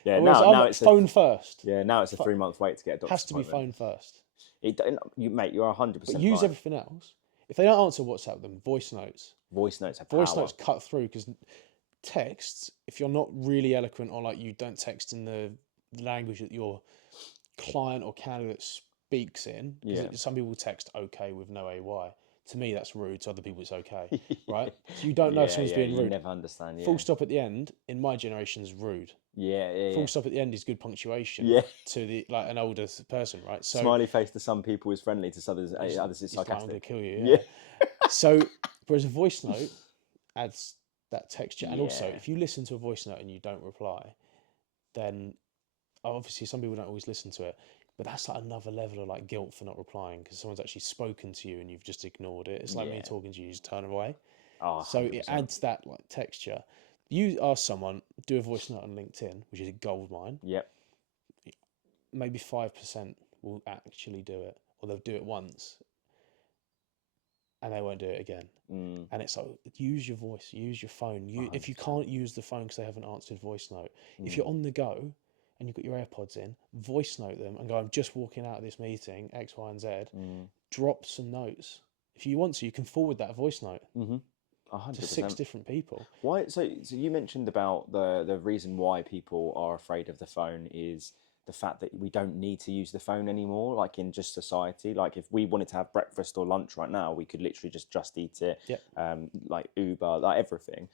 Yeah, Whereas now it's phone first. Yeah, now it's a 3-month wait to get a doctor's Has to be appointment. phone first. It don't, mate, you're 100% But use right. everything else. If they don't answer WhatsApp, them voice notes. Voice notes have Voice power. notes cut through because texts, if you're not really eloquent or like you don't text in the language that your client or candidate speaks in, because some people text okay with no AY. To me, that's rude. To other people, it's okay, right? So you don't know if someone's being you rude. never understand. Full stop at the end, in my generation, is rude. Full stop at the end is good punctuation to the like an older person, right? So smiley face to some people is friendly, to others it's like, I'm sarcastic. gonna kill you. Yeah. So whereas a voice note adds that texture, and also if you listen to a voice note and you don't reply, then obviously some people don't always listen to it, but that's like another level of like guilt for not replying because someone's actually spoken to you and you've just ignored it. It's like me talking to you, you just turn away. Oh, so it adds that like texture. You ask someone, do a voice note on LinkedIn, which is a gold mine. Yep. Maybe 5% will actually do it, or they'll do it once and they won't do it again. And it's like, use your voice, use your phone. If you can't use the phone because they haven't answered voice note, if you're on the go and you've got your AirPods in, voice note them and go, I'm just walking out of this meeting, X, Y, and Z. Drop some notes. If you want to, you can forward that voice note. 100%. To 6 different people. Why? So you mentioned about the reason why people are afraid of the phone is the fact that we don't need to use the phone anymore, like in just society. Like if we wanted to have breakfast or lunch right now, we could literally just eat it. Like Uber, like everything.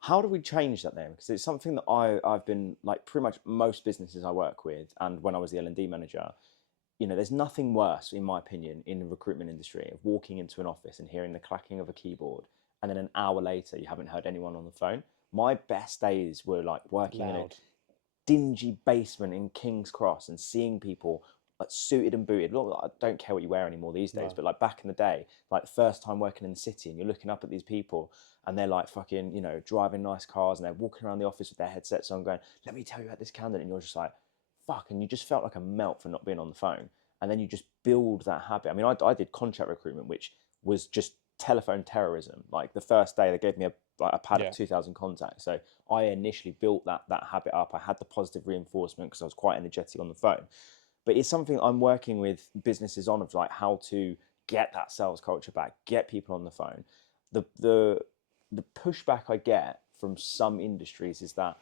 How do we change that then? Because it's something that I've been like pretty much most businesses I work with, and when I was the L&D manager, you know, there's nothing worse, in my opinion, in the recruitment industry of walking into an office and hearing the clacking of a keyboard, and then an hour later you haven't heard anyone on the phone. My best days were like working in a dingy basement in King's Cross and seeing people like suited and booted. Look, I don't care what you wear anymore these days, but like back in the day, like the first time working in the city, and you're looking up at these people and they're like fucking, you know, driving nice cars and they're walking around the office with their headsets on going, let me tell you about this candidate. And you're just like, fuck. And you just felt like a melt for not being on the phone. And then you just build that habit. I mean, I did contract recruitment, which was just telephone terrorism. Like the first day they gave me a pad of 2,000 contacts. So I initially built that habit up. I had the positive reinforcement because I was quite energetic on the phone. But it's something I'm working with businesses on, of like how to get that sales culture back, get people on the phone. The pushback I get from some industries is that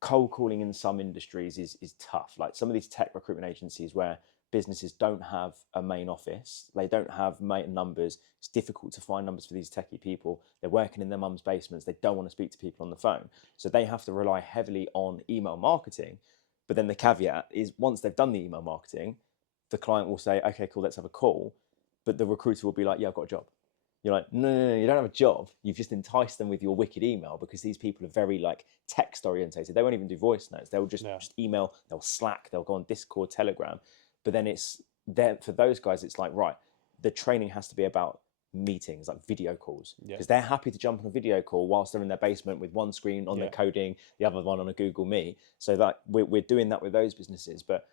cold calling in some industries is tough. Like some of these tech recruitment agencies where businesses don't have a main office, they don't have main numbers, it's difficult to find numbers for these techie people, they're working in their mum's basements, they don't want to speak to people on the phone, so they have to rely heavily on email marketing. But then the caveat is once they've done the email marketing, the client will say, okay, cool, let's have a call, but the recruiter will be like, yeah, I've got a job. You're like, no, you don't have a job. You've just enticed them with your wicked email, because these people are very like text orientated. They won't even do voice notes. They'll just email, they'll Slack, they'll go on Discord, Telegram. But then it's there for those guys, it's like, right, the training has to be about meetings, like video calls, because they're happy to jump on a video call whilst they're in their basement with one screen on their coding, the other one on a Google Meet. So that we're doing that with those businesses. But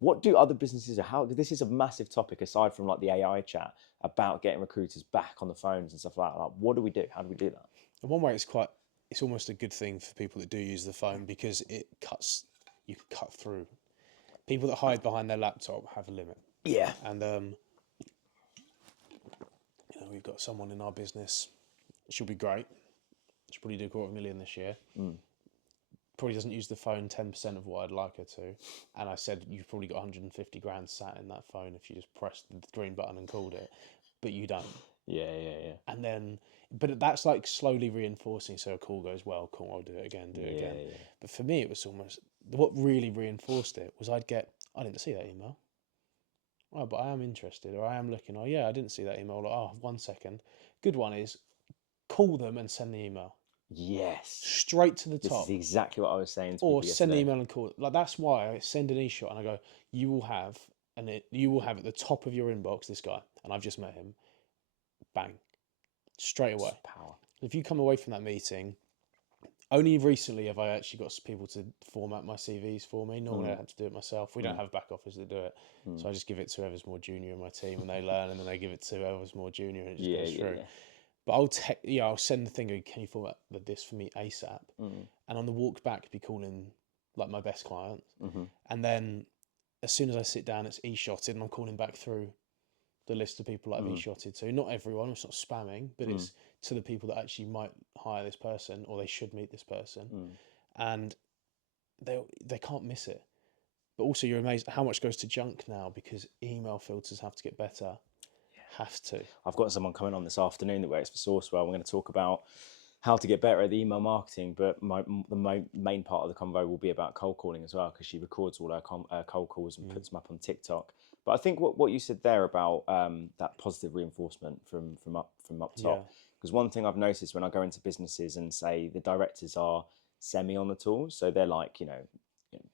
what do other businesses, this is a massive topic aside from like the AI chat about getting recruiters back on the phones and stuff like that. Like, what do we do? How do we do that? In one way, it's almost a good thing for people that do use the phone, because you can cut through. People that hide behind their laptop have a limit. Yeah. And we've got someone in our business. She'll be great. She'll probably do $250,000 this year. Probably doesn't use the phone 10% of what I'd like her to. And I said, you've probably got 150 grand sat in that phone if you just pressed the green button and called it, but you don't. Yeah. And then, but that's like slowly reinforcing. So a call goes well, cool, I'll do it again, do it again. Yeah. But for me, it was almost what really reinforced it was I didn't see that email. Oh, but I am interested, or I am looking. Oh, yeah, I didn't see that email. Like, oh, 1 second. Good one is call them and send the email Yes. straight to the This is top, exactly what I was saying to or people send the yesterday. email and call. Like that's why I send an e-shot and I go, you will have, you will have at the top of your inbox this guy, and I've just met him. Bang, straight away. Power. If you come away from that meeting, only recently have I actually got people to format my CVs for me. Normally I had to do it myself. We don't have a back office that do it. So I just give it to whoever's more junior in my team and they learn, and then they give it to whoever's more junior and it just goes through. Yeah. But I'll send the thing, can you format this for me ASAP? And on the walk back, be calling like my best clients. And then as soon as I sit down, it's e-shotted and I'm calling back through the list of people that I've e-shotted to. Not everyone, it's not spamming, but it's to the people that actually might hire this person or they should meet this person. And they can't miss it. But also you're amazed at how much goes to junk now because email filters have to get better. Have to. I've got someone coming on this afternoon that works for Sourcewell. We're going to talk about how to get better at the email marketing, but the main part of the convo will be about cold calling as well, because she records all her cold calls and puts them up on TikTok. But I think what you said there about that positive reinforcement from up top, because one thing I've noticed when I go into businesses and say the directors are semi on the tools, so they're like,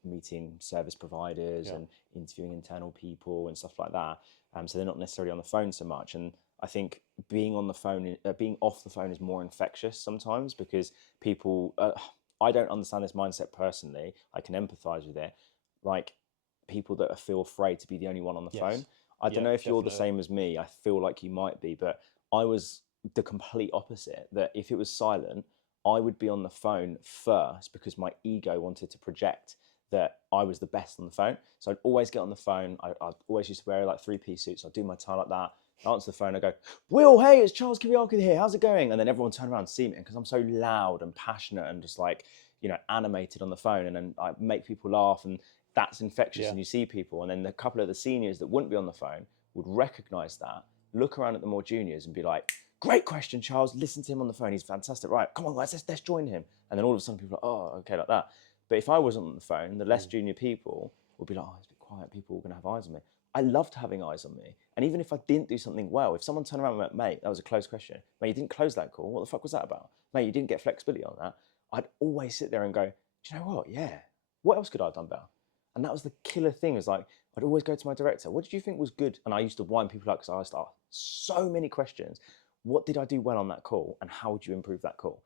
meeting service providers and interviewing internal people and stuff like that. So they're not necessarily on the phone so much. And I think being on the phone, being off the phone is more infectious sometimes because people, I don't understand this mindset personally. I can empathize with it. Like people that feel afraid to be the only one on the phone. I don't know if you're the same as me. I feel like you might be, but I was the complete opposite, that if it was silent, I would be on the phone first because my ego wanted to project that I was the best on the phone. So I'd always get on the phone. I always used to wear like 3-piece suits. I'd do my tie like that. I answer the phone. I go, Will, hey, it's Charles Kiriaki here. How's it going? And then everyone turned around and see me because I'm so loud and passionate and just like, animated on the phone. And then I make people laugh and that's infectious. And you see people. And then a couple of the seniors that wouldn't be on the phone would recognize that, look around at the more juniors and be like, great question, Charles. Listen to him on the phone. He's fantastic. Right, come on, guys, let's join him. And then all of a sudden people are like, oh, okay, like that. But if I wasn't on the phone, the less junior people would be like, oh, it's a bit quiet. People are going to have eyes on me. I loved having eyes on me. And even if I didn't do something well, if someone turned around and went, mate, that was a close question. Mate, you didn't close that call. What the fuck was that about? Mate, you didn't get flexibility on that. I'd always sit there and go, do you know what? Yeah. What else could I have done better? And that was the killer thing, is like, I'd always go to my director. What did you think was good? And I used to wind people up because I used to ask so many questions. What did I do well on that call? And how would you improve that call?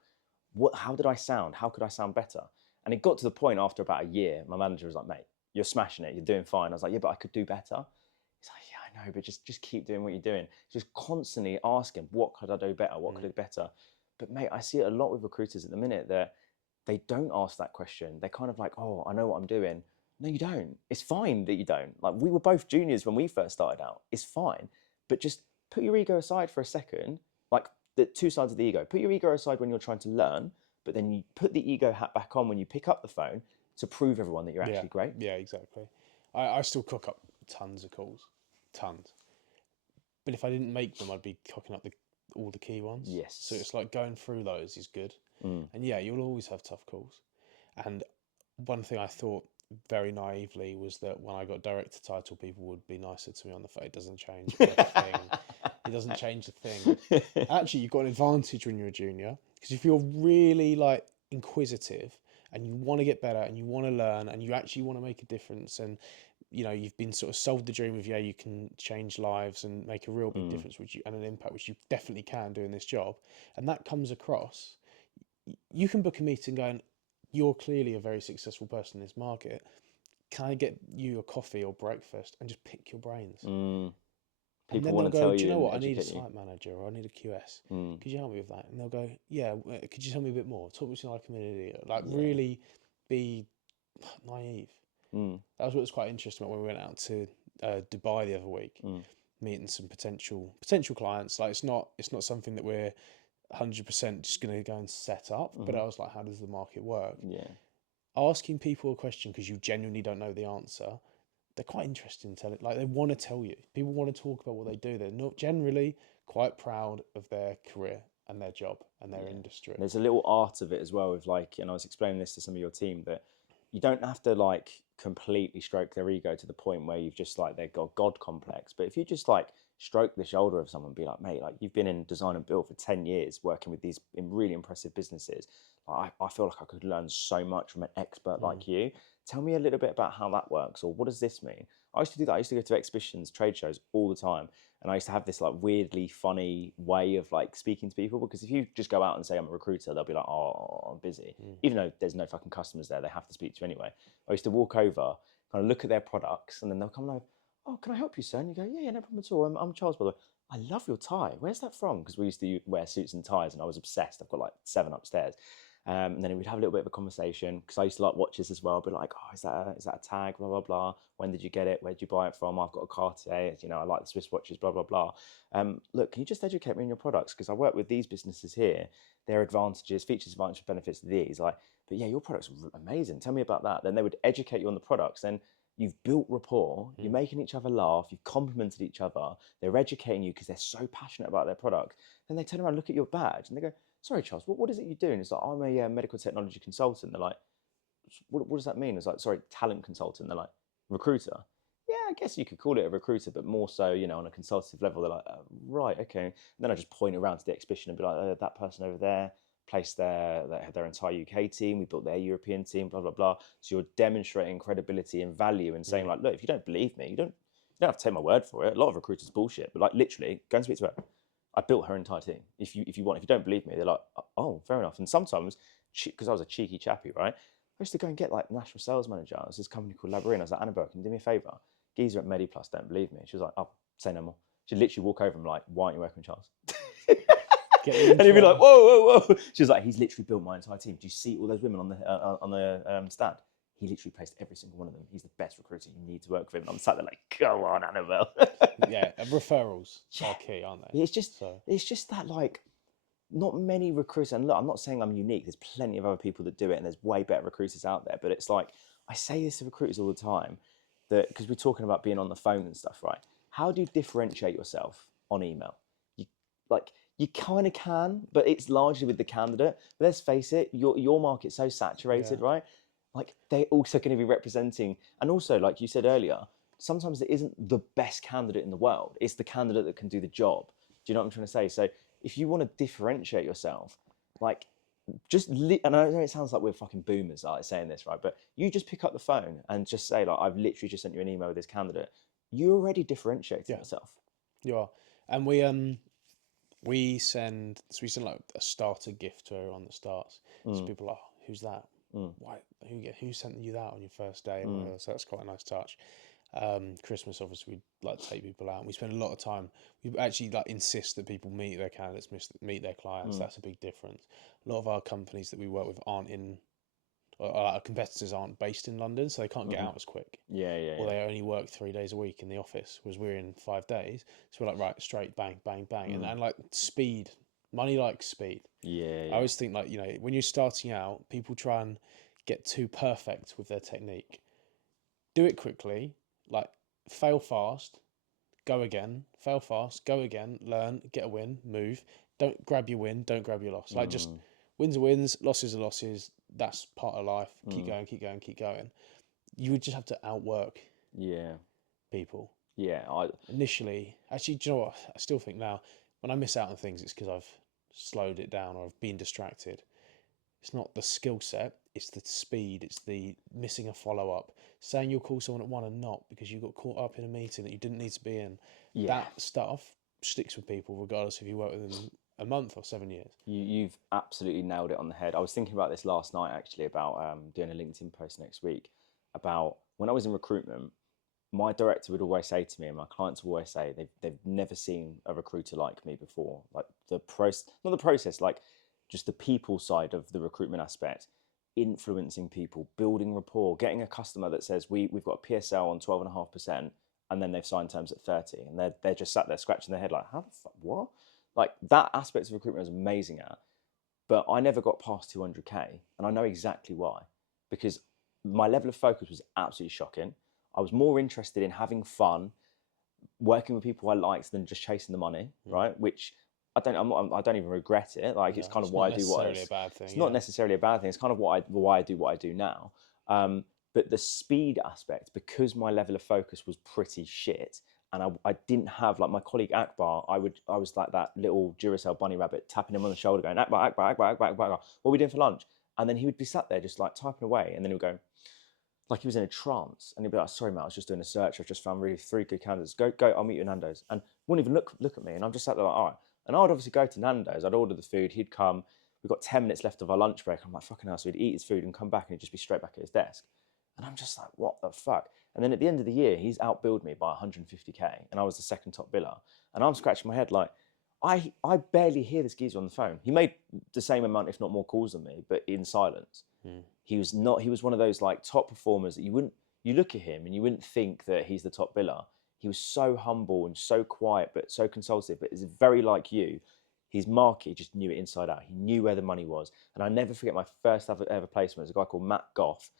How did I sound? How could I sound better? And it got to the point after about a year, my manager was like, mate, you're smashing it. You're doing fine. I was like, yeah, but I could do better. He's like, yeah, I know, but just keep doing what you're doing. Just constantly asking, what could I do better? What could I do better? But mate, I see it a lot with recruiters at the minute that they don't ask that question. They're kind of like, oh, I know what I'm doing. No, you don't. It's fine that you don't. Like, we were both juniors when we first started out. It's fine. But just put your ego aside for a second. Like, the two sides of the ego. Put your ego aside when you're trying to learn, but then you put the ego hat back on when you pick up the phone to prove everyone that you're actually great. Yeah, exactly. I still cock up tons of calls. Tons. But if I didn't make them, I'd be cocking up all the key ones. Yes. So it's like going through those is good. And yeah, you'll always have tough calls. And one thing I thought very naively was that when I got director title, people would be nicer to me on the phone. It doesn't change a thing. It doesn't change a thing. Actually, you've got an advantage when you're a junior, because if you're really like inquisitive and you want to get better and you want to learn and you actually want to make a difference, and you've been sort of sold the dream of, you can change lives and make a real big difference, and an impact, which you definitely can do in this job, and that comes across, you can book a meeting going, you're clearly a very successful person in this market. Can I get you a coffee or breakfast and just pick your brains? People and then want they'll to go, tell do you know what? I need a educate you. site manager or I need a QS. Could you help me with that? And they'll go, yeah, could you tell me a bit more? Talk me to like an idiot. Like really be naive. That was what was quite interesting when we went out to Dubai the other week, meeting some potential clients. Like it's not something that we're 100% just going to go and set up. But I was like, how does the market work? Yeah. Asking people a question because you genuinely don't know the answer they're quite interested in telling. Like they want to tell you. People want to talk about what they do. They're not generally quite proud of their career and their job and their industry. There's a little art of it as well with like, and I was explaining this to some of your team, that you don't have to like completely stroke their ego to the point where you've just like they've got God complex. But if you just like stroke the shoulder of someone, be like, mate, like you've been in design and build for 10 years working with these really impressive businesses. I feel like I could learn so much from an expert like you. Tell me a little bit about how that works, or what does this mean? I used to do that. I used to go to exhibitions, trade shows all the time. And I used to have this like weirdly funny way of like speaking to people, because if you just go out and say I'm a recruiter, they'll be like, oh, I'm busy. Even though there's no fucking customers there, they have to speak to you anyway. I used to walk over, kind of look at their products, and then they'll come like, oh, can I help you, sir? And you go, yeah, no problem at all. I'm Charles, by the way. I love your tie. Where's that from? Because we used to wear suits and ties, and I was obsessed. I've got like 7 upstairs. And then we'd have a little bit of a conversation, because I used to like watches as well. I'd be like, oh, is that a tag? Blah, blah, blah. When did you get it? Where did you buy it from? I've got a Cartier. You know, I like the Swiss watches, blah, blah, blah. Look, can you just educate me on your products? Because I work with these businesses here. Their advantages, features, advantages, benefits to these. Like, but yeah, your products are amazing. Tell me about that. Then they would educate you on the products. Then you've built rapport. You're making each other laugh. You've complimented each other. They're educating you because they're so passionate about their product. Then they turn around, look at your badge, and they go, sorry, Charles, what is it you do? And it's like, I'm a medical technology consultant. They're like, what does that mean? It's like, sorry, talent consultant. They're like, recruiter. Yeah, I guess you could call it a recruiter, but more so, you know, on a consultative level. They're like, right, okay. And then I just point around to the exhibition and be like, that person over there placed their entire UK team. We built their European team, blah, blah, blah. So you're demonstrating credibility and value and saying like, look, if you don't believe me, you don't have to take my word for it. A lot of recruiters bullshit, but like literally go and speak to her. I built her entire team. If you don't believe me, they're like, oh, fair enough. And sometimes, because I was a cheeky chappy, right? I used to go and get like national sales manager. It was this company called Labyrinth. I was like, Annabelle, can you do me a favour? Geezer at MediPlus don't believe me. She was like, oh, say no more. She'd literally walk over and be like, why aren't you working with Charles? And he'd be like, whoa, whoa, whoa. She was like, he's literally built my entire team. Do you see all those women on the stand? He literally placed every single one of them. He's the best recruiter. You need to work with him. And I'm sat there like, go on, Annabelle. Yeah, referrals are key, aren't they? It's just that like, not many recruiters, and look, I'm not saying I'm unique. There's plenty of other people that do it, and there's way better recruiters out there. But it's like, I say this to recruiters all the time, that because we're talking about being on the phone and stuff, right? How do you differentiate yourself on email? You kind of can, but it's largely with the candidate. But let's face it, your market's so saturated, right? Like they're also going to be representing, and also like you said earlier, sometimes it isn't the best candidate in the world. It's the candidate that can do the job. Do you know what I'm trying to say? So if you want to differentiate yourself, like and I know it sounds like we're fucking boomers like saying this, right? But you just pick up the phone and just say like, I've literally just sent you an email with this candidate. You already differentiated yourself. You are, and we send like a starter gift to everyone that starts. So people are like, oh, who's that? Why? Who sent you that on your first day? So that's quite a nice touch. Christmas, obviously, we like to take people out. And we spend a lot of time. We actually like insist that people meet their candidates, meet their clients. That's a big difference. A lot of our companies that we work with aren't in. Our competitors aren't based in London, so they can't get out as quick. Or they only work 3 days a week in the office, whereas we're in 5 days. So we're like, right, straight, bang, bang, bang. And like speed, money likes speed. I always think like, you know, when you're starting out, people try and get too perfect with their technique. Do it quickly, like fail fast, go again, fail fast, go again, learn, get a win, move. Don't grab your win, don't grab your loss. Like just wins are wins, losses are losses. That's part of life. Keep going, keep going, keep going. You would just have to outwork people. Initially, actually, do you know what? I still think now, when I miss out on things, it's because I've slowed it down or I've been distracted. It's not the skill set, it's the speed, it's the missing a follow-up. Saying you'll call someone at 1 and not because you got caught up in a meeting that you didn't need to be in. That stuff sticks with people regardless if you work with them a month or 7 years. You've absolutely nailed it on the head. I was thinking about this last night actually about doing a LinkedIn post next week about when I was in recruitment. My director would always say to me, and my clients would always say, they've never seen a recruiter like me before. Like not the process, like just the people side of the recruitment aspect, influencing people, building rapport, getting a customer that says we've got a PSL on 12.5%, and then they've signed terms at 30, and they're just sat there scratching their head like, how the fuck, what? Like that aspect of recruitment I was amazing at, but I never got past 200k, and I know exactly why, because my level of focus was absolutely shocking. I was more interested in having fun, working with people I liked than just chasing the money, right? Which I don't even regret it. Like it's No, kind of it's why not I do what necessarily a bad thing. it's not necessarily a bad thing. It's kind of why I do what I do now. But the speed aspect, because my level of focus was pretty shit, and I didn't have, like my colleague Akbar, I was like that little Duracell bunny rabbit, tapping him on the shoulder, going, Akbar, Akbar, Akbar, Akbar, Akbar, what are we doing for lunch? And then he would be sat there just like typing away, and then he would go, like he was in a trance, and he'd be like, "Sorry, mate, I was just doing a search. I've just found really 3 good candidates. Go, I'll meet you at Nando's." And wouldn't even look at me, and I'm just sat there like, "All right." And I would obviously go to Nando's. I'd order the food. He'd come. We've got 10 minutes left of our lunch break. I'm like, "Fucking hell!" So he'd eat his food and come back, and he'd just be straight back at his desk. And I'm just like, "What the fuck?" And then at the end of the year, he's outbilled me by 150k, and I was the second top biller. And I'm scratching my head like, I barely hear this geezer on the phone. He made the same amount, if not more, calls than me, but in silence. He was not. He was one of those like top performers that you look at him and you wouldn't think that he's the top biller. He was so humble and so quiet, but so consultative. But it's very like you. His market, he just knew it inside out. He knew where the money was. And I never forget my first ever placement was a guy called Matt Goff,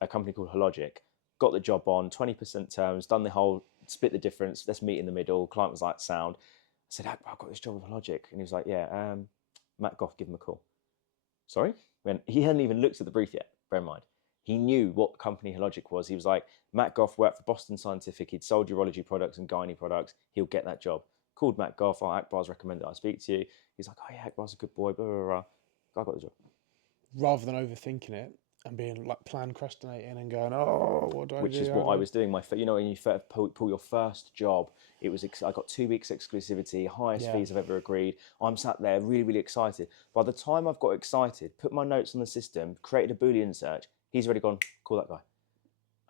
a company called Hologic. Got the job on 20% terms, done the whole split the difference. Let's meet in the middle. Client was like, sound. I said, I've got this job with Hologic. And he was like, yeah, Matt Goff, give him a call. Sorry? When he hadn't even looked at the brief yet, bear in mind. He knew what company Hologic was. He was like, Matt Goff worked for Boston Scientific. He'd sold urology products and gynae products. He'll get that job. Called Matt Goff. Oh, Akbar's recommended I speak to you. He's like, oh yeah, Akbar's a good boy. Blah, blah, blah. I got the job. Rather than overthinking it and being like procrastinating and going, oh, what do I do? Which is what I was doing. When you first pull your first job, it was I got 2 weeks exclusivity, highest fees I've ever agreed. I'm sat there really, really excited. By the time I've got excited, put my notes on the system, created a Boolean search, he's already gone, call that guy.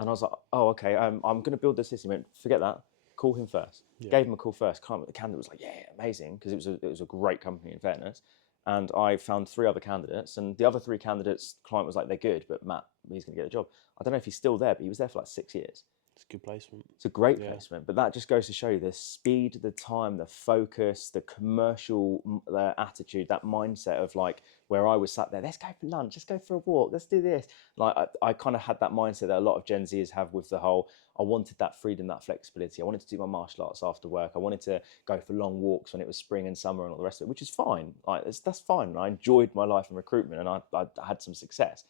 And I was like, oh, okay, I'm going to build the system. He went, forget that, call him first. Gave him a call first. The candidate was like, yeah, amazing, because it was a great company in fairness. And I found 3 other candidates, and the other 3 candidates, client was like, they're good, but Matt, he's going to get the job. I don't know if he's still there, but he was there for like 6 years. It's a good placement. It's a great placement, but that just goes to show you the speed, the time, the focus, the commercial the attitude, that mindset of like where I was sat there, let's go for lunch, let's go for a walk, let's do this. Like I kind of had that mindset that a lot of Gen Zers have with the whole, I wanted that freedom, that flexibility. I wanted to do my martial arts after work. I wanted to go for long walks when it was spring and summer and all the rest of it, which is fine. Like that's fine. I enjoyed my life in recruitment and I had some success,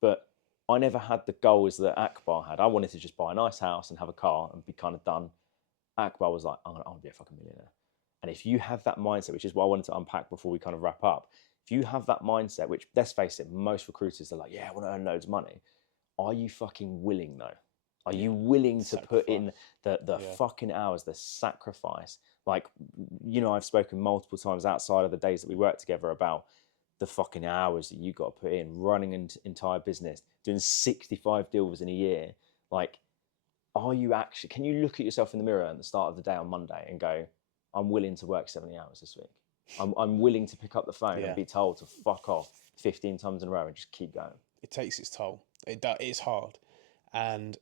but I never had the goals that Akbar had. I wanted to just buy a nice house and have a car and be kind of done. Akbar was like, I'm gonna be a fucking millionaire. And if you have that mindset, which is what I wanted to unpack before we kind of wrap up, if you have that mindset, which let's face it, most recruiters are like, yeah, I want to earn loads of money. Are you fucking willing though? Are you willing to put in the fucking hours, the sacrifice? Like, I've spoken multiple times outside of the days that we work together about the fucking hours that you got to put in running an entire business, doing 65 deals in a year. Like, can you look at yourself in the mirror at the start of the day on Monday and go, I'm willing to work 70 hours this week. I'm willing to pick up the phone and be told to fuck off 15 times in a row and just keep going. It takes its toll. It's hard. And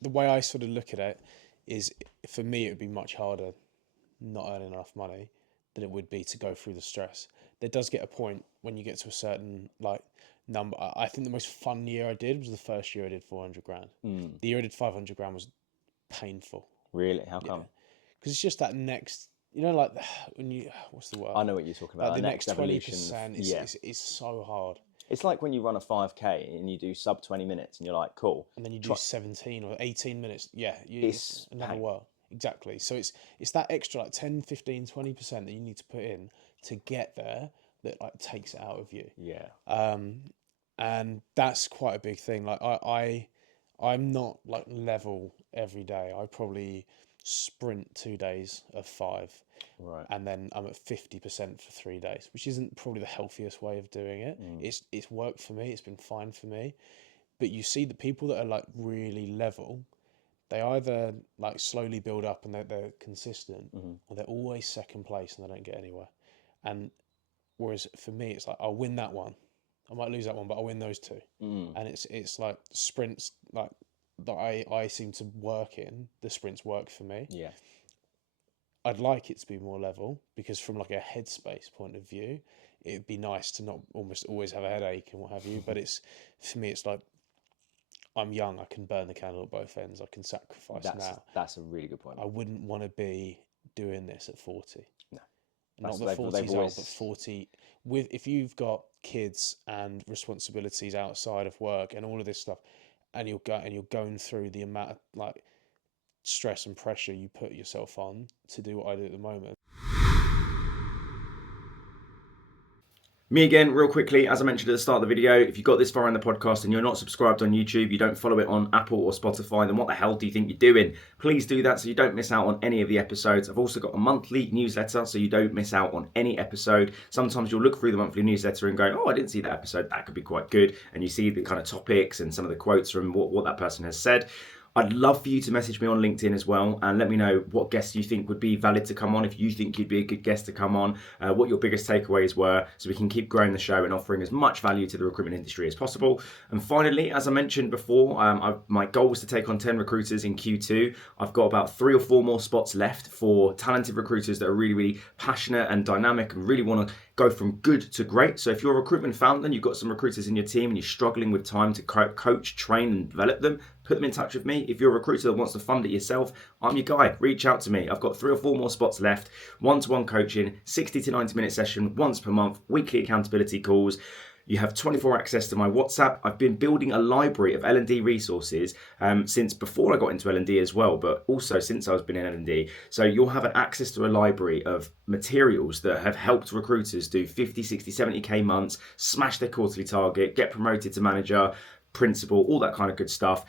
the way I sort of look at it is, for me, it would be much harder not earning enough money than it would be to go through the stress. There does get a point when you get to a certain number. I think the most fun year I did was the first year I did 400 grand. The year I did 500 grand was painful. Really? How come? Because it's just that next, like when what's the word? I know what you're talking about. Like the next evolution. 20% is so hard. It's like when you run a 5K and you do sub 20 minutes and you're like, cool. And then you do 17 or 18 minutes. Yeah, it's another world. Exactly. So it's that extra like 10, 15, 20% that you need to put in to get there that like takes it out of you. Yeah. And that's quite a big thing. Like I'm not like level every day. I probably sprint 2 days of 5. Right. And then I'm at 50% for 3 days, which isn't probably the healthiest way of doing it. It's worked for me. It's been fine for me. But you see the people that are like really level, they either like slowly build up and they're consistent, or they're always second place and they don't get anywhere. And whereas for me, it's like, I'll win that one. I might lose that one, but I'll win those 2. And it's like sprints like that I seem to work in. The sprints work for me. Yeah. I'd like it to be more level, because from like a headspace point of view, it'd be nice to not almost always have a headache and what have you. But for me, it's like, I'm young, I can burn the candle at both ends, I can sacrifice now. That's a really good point. I wouldn't want to be doing this at 40. No, Not that they've 40's old, always... but 40 if you've got kids and responsibilities outside of work and all of this stuff, and you're going through the amount of like stress and pressure you put yourself on to do what I do at the moment. Me again, real quickly, as I mentioned at the start of the video, if you got this far in the podcast and you're not subscribed on YouTube, you don't follow it on Apple or Spotify, then what the hell do you think you're doing? Please do that so you don't miss out on any of the episodes. I've also got a monthly newsletter so you don't miss out on any episode. Sometimes you'll look through the monthly newsletter and go, oh, I didn't see that episode, that could be quite good. And you see the kind of topics and some of the quotes from what that person has said. I'd love for you to message me on LinkedIn as well and let me know what guests you think would be valid to come on, if you think you'd be a good guest to come on, what your biggest takeaways were, so we can keep growing the show and offering as much value to the recruitment industry as possible. And finally, as I mentioned before, my goal was to take on 10 recruiters in Q2. I've got about 3 or 4 more spots left for talented recruiters that are really, really passionate and dynamic and really want to go from good to great. So if you're a recruitment founder and you've got some recruiters in your team and you're struggling with time to coach, train and develop them, put them in touch with me. If you're a recruiter that wants to fund it yourself, I'm your guy. Reach out to me. I've got 3 or 4 more spots left. One-to-one coaching, 60 to 90 minute session once per month, weekly accountability calls. You have 24 access to my WhatsApp. I've been building a library of L&D resources since before I got into L&D as well, but also since I've been in L&D. So you'll have an access to a library of materials that have helped recruiters do 50, 60, 70k months, smash their quarterly target, get promoted to manager, principal, all that kind of good stuff.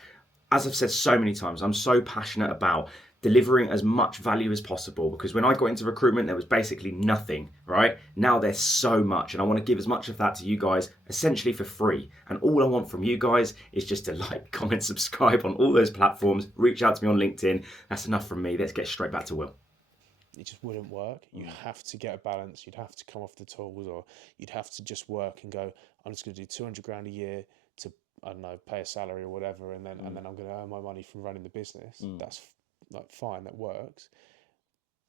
As I've said so many times, I'm so passionate about delivering as much value as possible, because when I got into recruitment, there was basically nothing, right? Now there's so much, and I want to give as much of that to you guys essentially for free. And all I want from you guys is just to like, comment, subscribe on all those platforms, reach out to me on LinkedIn. That's enough from me. Let's get straight back to Will. It just wouldn't work. You have to get a balance. You'd have to come off the tools, or you'd have to just work and go, I'm just going to do 200 grand a year to, I don't know, pay a salary or whatever, and then I'm going to earn my money from running the business. That's like fine, that works.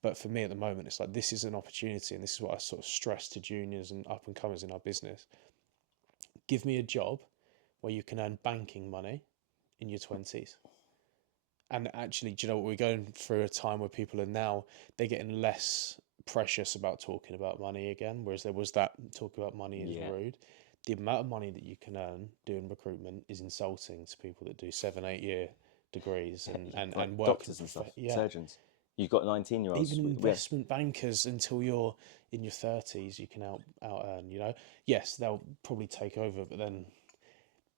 But for me at the moment, it's like, this is an opportunity, and this is what I sort of stress to juniors and up and comers in our business. Give me a job where you can earn banking money in your 20s. And actually, do you know what, we're going through a time where people are now, they're getting less precious about talking about money again, whereas there was that talk about money is rude. The amount of money that you can earn doing recruitment is insulting to people that do 7-8 year degrees and like work doctors and stuff, surgeons. You've got 19-year-olds. Even investment bankers, until you're in your 30s, you can out earn, you know. Yes, they'll probably take over, but then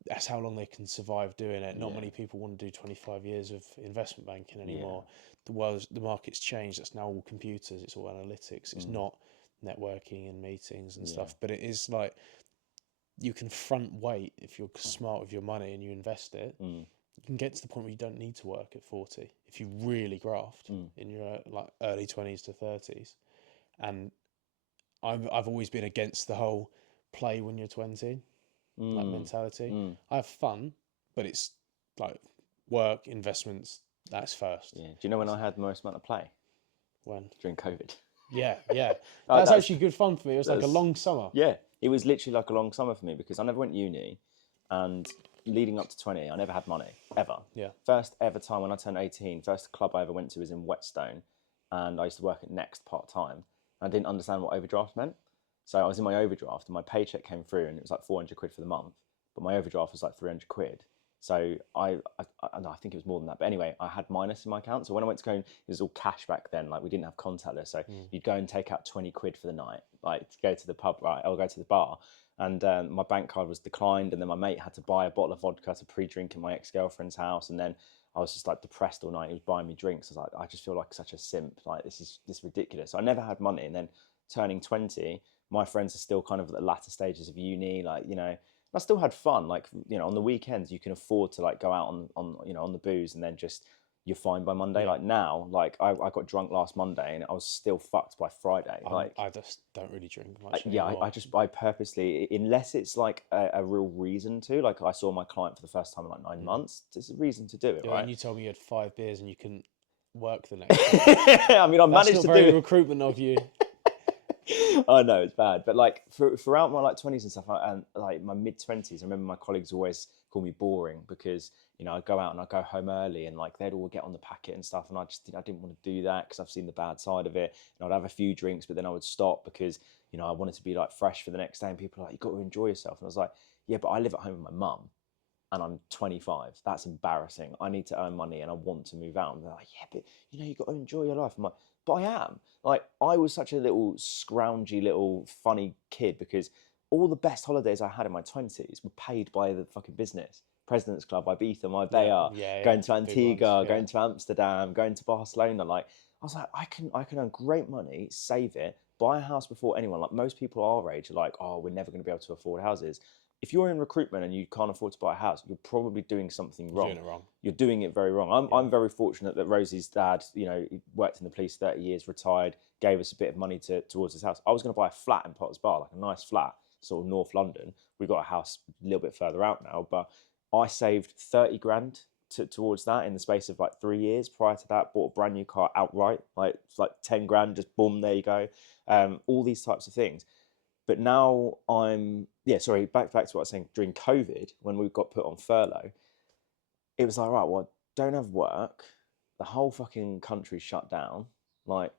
that's how long they can survive doing it. Not many people want to do 25 years of investment banking anymore. The market's changed. It's now all computers. It's all analytics. It's not networking and meetings and stuff. But it is like, you can front weight if you're smart with your money and you invest it. You can get to the point where you don't need to work at 40 if you really graft in your like early 20s to 30s. And I've always been against the whole play when you're 20 like mentality. I have fun, but it's like work, investments, that's first. Do you know when I had the most amount of play? When? During COVID. Yeah. That's actually good fun for me. It was like a long summer. Yeah, it was literally like a long summer for me, because I never went to uni, and leading up to 20, I never had money, ever. Yeah. First ever time when I turned 18, first club I ever went to was in Whetstone, and I used to work at Next part-time. I didn't understand what overdraft meant. So I was in my overdraft, and my paycheck came through, and it was like 400 quid for the month, but my overdraft was like 300 quid. So I think it was more than that. But anyway, I had minus in my account. So when I went to go, it was all cash back then. Like, we didn't have contactless. So you'd go and take out 20 quid for the night, like to go to the pub, right? I'll go to the bar. And my bank card was declined. And then my mate had to buy a bottle of vodka to pre-drink in my ex-girlfriend's house. And then I was just like depressed all night. He was buying me drinks. I was like, I just feel like such a simp. Like, this is ridiculous. So I never had money. And then turning 20, my friends are still kind of at the latter stages of uni. Like, you know, I still had fun. Like, you know, on the weekends you can afford to like go out on you know, on the booze, and then just you're fine by Monday. Like now, like I got drunk last Monday and I was still fucked by Friday. Like, I just don't really drink much. I purposely, unless it's like a real reason to, like I saw my client for the first time in like 9 months, there's a reason to do it, right? And you told me you had 5 beers and you couldn't work the next day. I mean, I managed to do very recruitment of you. I know it's bad, but like throughout my like 20s and stuff, and like my mid 20s, I remember my colleagues always call me boring because, you know, I'd go out and I'd go home early and like they'd all get on the packet and stuff. And I didn't want to do that because I've seen the bad side of it. And I'd have a few drinks, but then I would stop because, you know, I wanted to be like fresh for the next day. And people are like, you've got to enjoy yourself. And I was like, yeah, but I live at home with my mum and I'm 25. That's embarrassing. I need to earn money and I want to move out. And they're like, yeah, but you know, you've got to enjoy your life. I'm like, but I am. Like, I was such a little scroungy little funny kid because all the best holidays I had in my 20s were paid by the fucking business. President's Club, Ibiza, Marbella, going to Antigua, going to Amsterdam, going to Barcelona. Like, I was like, I can earn great money, save it, buy a house before anyone. Like, most people our age are like, oh, we're never going to be able to afford houses. If you're in recruitment and you can't afford to buy a house, you're probably doing something wrong. You're doing it wrong. You're doing it very wrong. I'm very fortunate that Rosie's dad, you know, he worked in the police 30 years, retired, gave us a bit of money towards his house. I was going to buy a flat in Potter's Bar, like a nice flat, sort of North London. We've got a house a little bit further out now, but I saved 30 grand towards that in the space of like 3 years. Prior to that, bought a brand new car outright, like 10 grand, just boom, there you go. All these types of things. But now back to what I was saying, during COVID, when we got put on furlough, it was like, right, well, I don't have work. The whole fucking country's shut down. Like,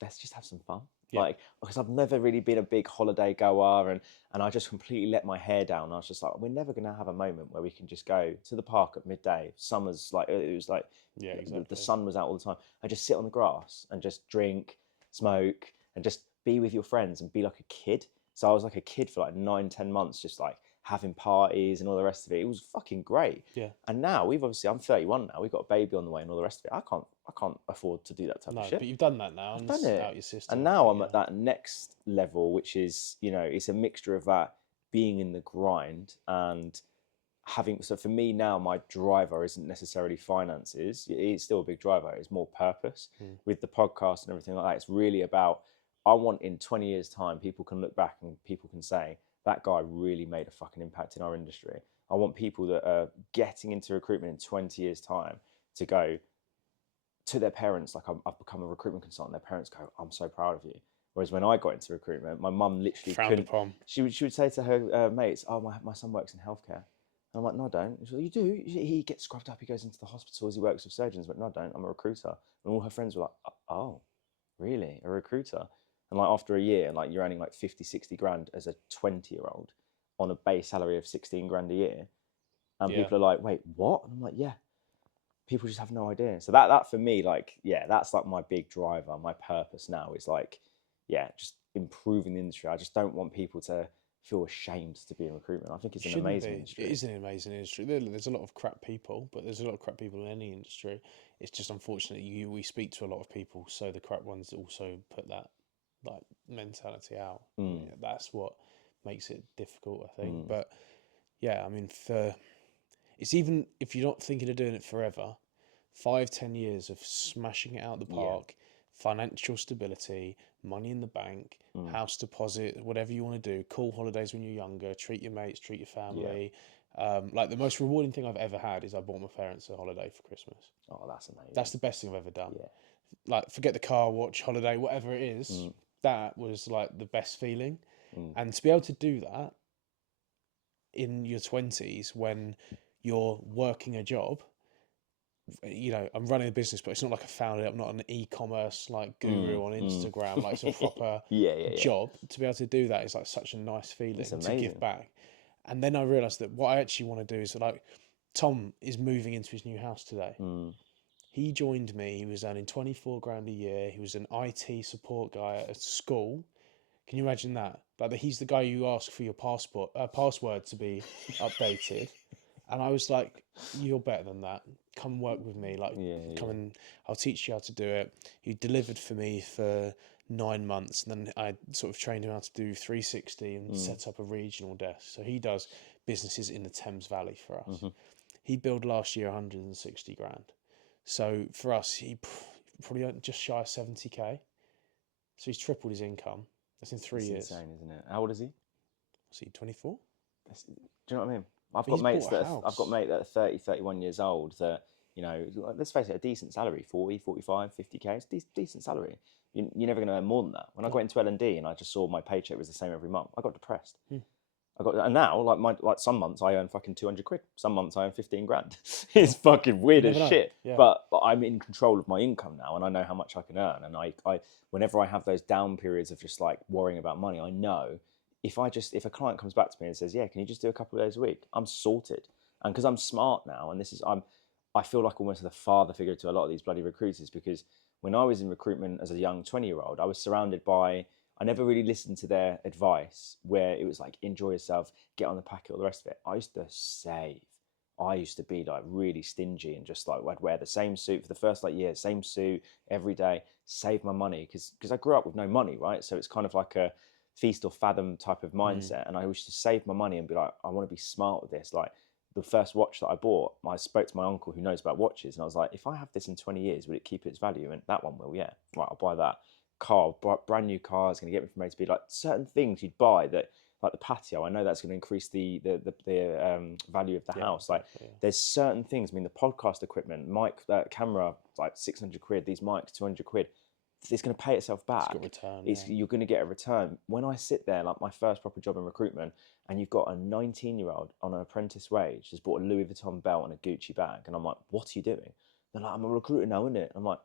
let's just have some fun. Yeah. Like, because I've never really been a big holiday goer and I just completely let my hair down. I was just like, we're never going to have a moment where we can just go to the park at midday. Summer's like, it was like, yeah, exactly. The sun was out all the time. I just sit on the grass and just drink, smoke, and just be with your friends and be like a kid. So I was like a kid for like 9-10 months, just like having parties and all the rest of it. It was fucking great. Yeah. And now I'm 31 now. We've got a baby on the way and all the rest of it. I can't afford to do that type of shit. But you've done that now. I've done it. Out your system. And now I'm at that next level, which is, you know, it's a mixture of that being in the grind and having. So for me now, my driver isn't necessarily finances. It's still a big driver. It's more purpose with the podcast and everything like that. It's really about, I want in 20 years time, people can look back and people can say, that guy really made a fucking impact in our industry. I want people that are getting into recruitment in 20 years time to go to their parents, like, I've become a recruitment consultant. Their parents go, I'm so proud of you. Whereas when I got into recruitment, my mum literally frowned upon. She would say to her mates, oh, my son works in healthcare. And I'm like, no, I don't. She's like, you do? He gets scrubbed up, he goes into the hospitals, he works with surgeons. But no, I don't, I'm a recruiter. And all her friends were like, oh, really? A recruiter? And like after a year, like you're earning like 50, 60 grand as a 20-year-old on a base salary of 16 grand a year. And people are like, wait, what? And I'm like, yeah. People just have no idea. So that for me, like, yeah, that's like my big driver. My purpose now is like, yeah, just improving the industry. I just don't want people to feel ashamed to be in recruitment. I think it's an amazing industry. It is an amazing industry. There's a lot of crap people, but there's a lot of crap people in any industry. It's just unfortunately we speak to a lot of people, so the crap ones also put that like mentality out. Yeah, that's what makes it difficult, I think. But yeah, I mean, it's even if you're not thinking of doing it forever, 5-10 years of smashing it out the park, financial stability, money in the bank, house deposit, whatever you want to do, cool holidays when you're younger, treat your mates, treat your family. Like the most rewarding thing I've ever had is I bought my parents a holiday for Christmas. Oh, that's amazing. That's the best thing I've ever done. Yeah. Like, forget the car, watch, holiday, whatever it is, that was like the best feeling. And to be able to do that in your 20s when you're working a job, you know, I'm running a business, but it's not like I found it. I'm not an e-commerce like guru on Instagram. Like, it's a proper job. To be able to do that is like such a nice feeling to give back. And then I realised that what I actually want to do is, like, Tom is moving into his new house today. He joined me. He was earning 24 grand a year. He was an IT support guy at a school. Can you imagine that? Like, he's the guy you ask for your password to be updated. And I was like, you're better than that. Come work with me. Like, come and I'll teach you how to do it. He delivered for me for 9 months. And then I sort of trained him how to do 360 and set up a regional desk. So he does businesses in the Thames Valley for us. He billed last year 160 grand. So for us, he probably just shy of 70k. So he's tripled his income. That's in 3 years. Insane, isn't it? How old is he? Is he 24? Do you know what I mean? I've got mates that are 30, 31 years old that, you know, let's face it, a decent salary, 40, 45, 50k, it's decent salary. You're never going to earn more than that. When I got into L&D and I just saw my paycheck was the same every month, I got depressed. And now like some months I earn fucking 200 quid. Some months I earn 15 grand. It's fucking weird You as never know. shit. Yeah. But I'm in control of my income now, and I know how much I can earn. And I whenever I have those down periods of just like worrying about money, I know if a client comes back to me and says, yeah, can you just do a couple of days a week, I'm sorted. And because I'm smart now, and I feel like almost the father figure to a lot of these bloody recruiters, because when I was in recruitment as a young 20-year-old, I was surrounded by, I never really listened to their advice where it was like, enjoy yourself, get on the packet, all the rest of it. I used to save. I used to be like really stingy and just like I'd wear the same suit for the first like year, same suit every day, save my money because I grew up with no money, right? So it's kind of like a feast or fathom type of mindset. And I used to save my money and be like, I want to be smart with this. Like the first watch that I bought, I spoke to my uncle who knows about watches, and I was like, if I have this in 20 years, would it keep its value? And that one will, yeah. Right, I'll buy that. Car, brand new car is going to get me from A to B. Like certain things you'd buy that, like the patio, I know that's going to increase the value of the house. Like there's certain things. I mean, the podcast equipment, mic, camera, like 600 quid. These mics, 200 quid. It's going to pay itself back. You're going to get a return. When I sit there, like my first proper job in recruitment, and you've got a 19-year-old on an apprentice wage just bought a Louis Vuitton belt and a Gucci bag, and I'm like, what are you doing? They're like, I'm a recruiter now, isn't it? I'm like,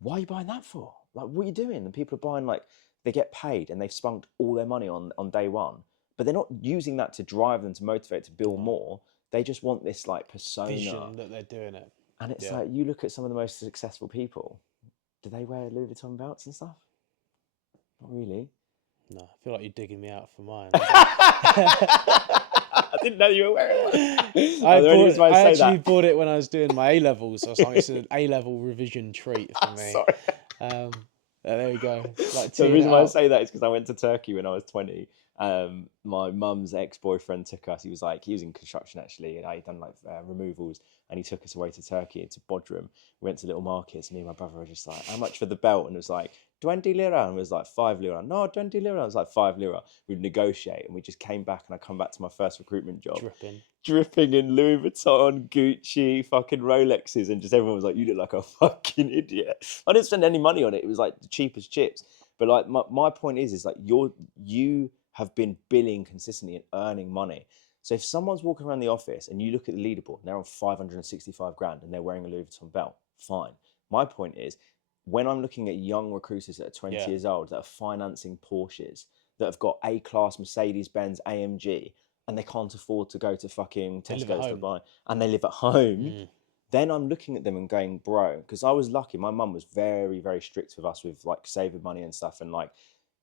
why are you buying that for? Like, what are you doing? And people are buying, like, they get paid and they've spunked all their money on day one, but they're not using that to drive them, to motivate, to build more. They just want this like persona vision that they're doing it. And it's like, you look at some of the most successful people, do they wear Louis Vuitton belts and stuff? Not really. No, I feel like you're digging me out for mine. I didn't know you were wearing one. I actually bought it when I was doing my A levels. I was like, it's an A level revision treat for me. Sorry. There we go. Like, so the reason why I say that is because I went to Turkey when I was 20. My mum's ex-boyfriend took us. He was in construction actually, and he'd done like removals, and he took us away to Turkey, into Bodrum. We went to little markets, and me and my brother were just like, how much for the belt? And it was like 20 lira, and it was like 5 lira. No, 20 lira. It was like 5 lira. We'd negotiate, and we just came back, and I come back to my first recruitment job. Dripping in Louis Vuitton, Gucci, fucking Rolexes, and just everyone was like, you look like a fucking idiot. I didn't spend any money on it. It was like the cheapest chips. But like my point is like you have been billing consistently and earning money. So if someone's walking around the office and you look at the leaderboard and they're on 565 grand and they're wearing a Louis Vuitton belt, fine. My point is, when I'm looking at young recruiters that are 20 years old, that are financing Porsches, that have got A-class Mercedes-Benz AMG, and they can't afford to go to fucking Tesco's to buy, and they live at home, then I'm looking at them and going, bro, because I was lucky. My mum was very, very strict with us with like saving money and stuff. And like,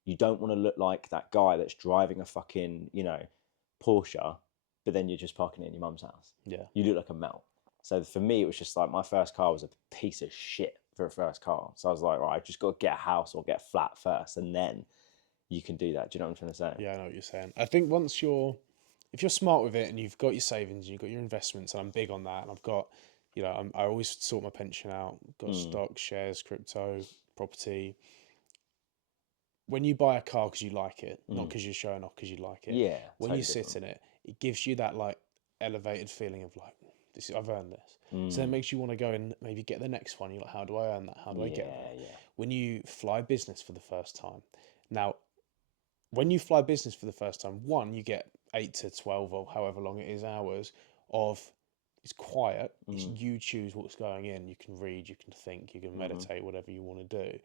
you don't want to look like that guy that's driving a fucking, Porsche, but then you're just parking it in your mum's house. Yeah. You look like a melt. So for me, it was just like, my first car was a piece of shit for a first car. So I was like, right, I just got to get a house or get a flat first, and then you can do that. Do you know what I'm trying to say? Yeah, I know what you're saying. I think if you're smart with it and you've got your savings and you've got your investments, and I'm big on that, and I've got, I always sort my pension out, got stocks, shares, crypto, property. When you buy a car because you like it, not because you're showing off, because you like it. Yeah. When you sit in it, it gives you that like elevated feeling of like, I've earned this. So it makes you want to go and maybe get the next one. You're like, how do I earn that? How do I get that? Yeah. When you fly business for the first time. Now, when you fly business for the first time, one, you get 8 to 12 or however long it is hours of, it's quiet. It's you choose what's going in. You can read, you can think, you can meditate, whatever you want to do.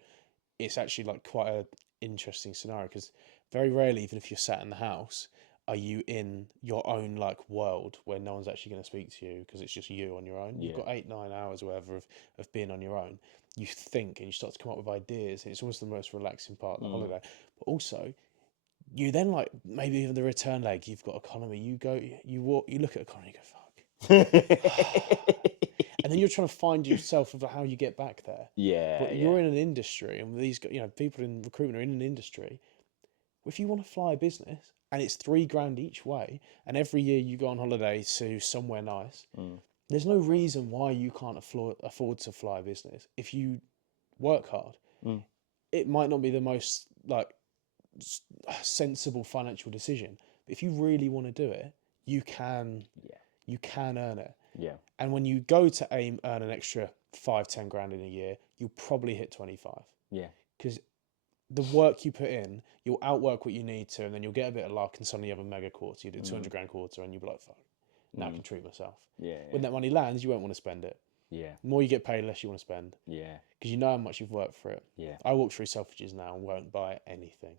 It's actually like quite an interesting scenario, because very rarely, even if you're sat in the house, are you in your own like world where no one's actually going to speak to you because it's just you on your own. You've got 8-9 hours or whatever of being on your own. You think and you start to come up with ideas, and it's almost the most relaxing part of the holiday. But also, you then like, maybe even the return leg, you've got economy, you look at economy, you go, fuck. And then you're trying to find yourself of how you get back there. But you're in an industry, and these people in recruitment are in an industry. If you want to fly a business and it's $3,000 each way, and every year you go on holiday to somewhere nice, there's no reason why you can't afford to fly a business if you work hard. It might not be the most like sensible financial decision, but if you really want to do it, you can earn it. Yeah. And when you go to earn an extra 5-10 grand in a year, you'll probably hit 25. Yeah. Because the work you put in, you'll outwork what you need to, and then you'll get a bit of luck, and suddenly you have a mega quarter. You do 200 grand quarter, and you'll be like, fuck, now I can treat myself. Yeah. When that money lands, you won't want to spend it. Yeah. The more you get paid, less you want to spend. Yeah. Because you know how much you've worked for it. Yeah. I walk through Selfridges now and won't buy anything.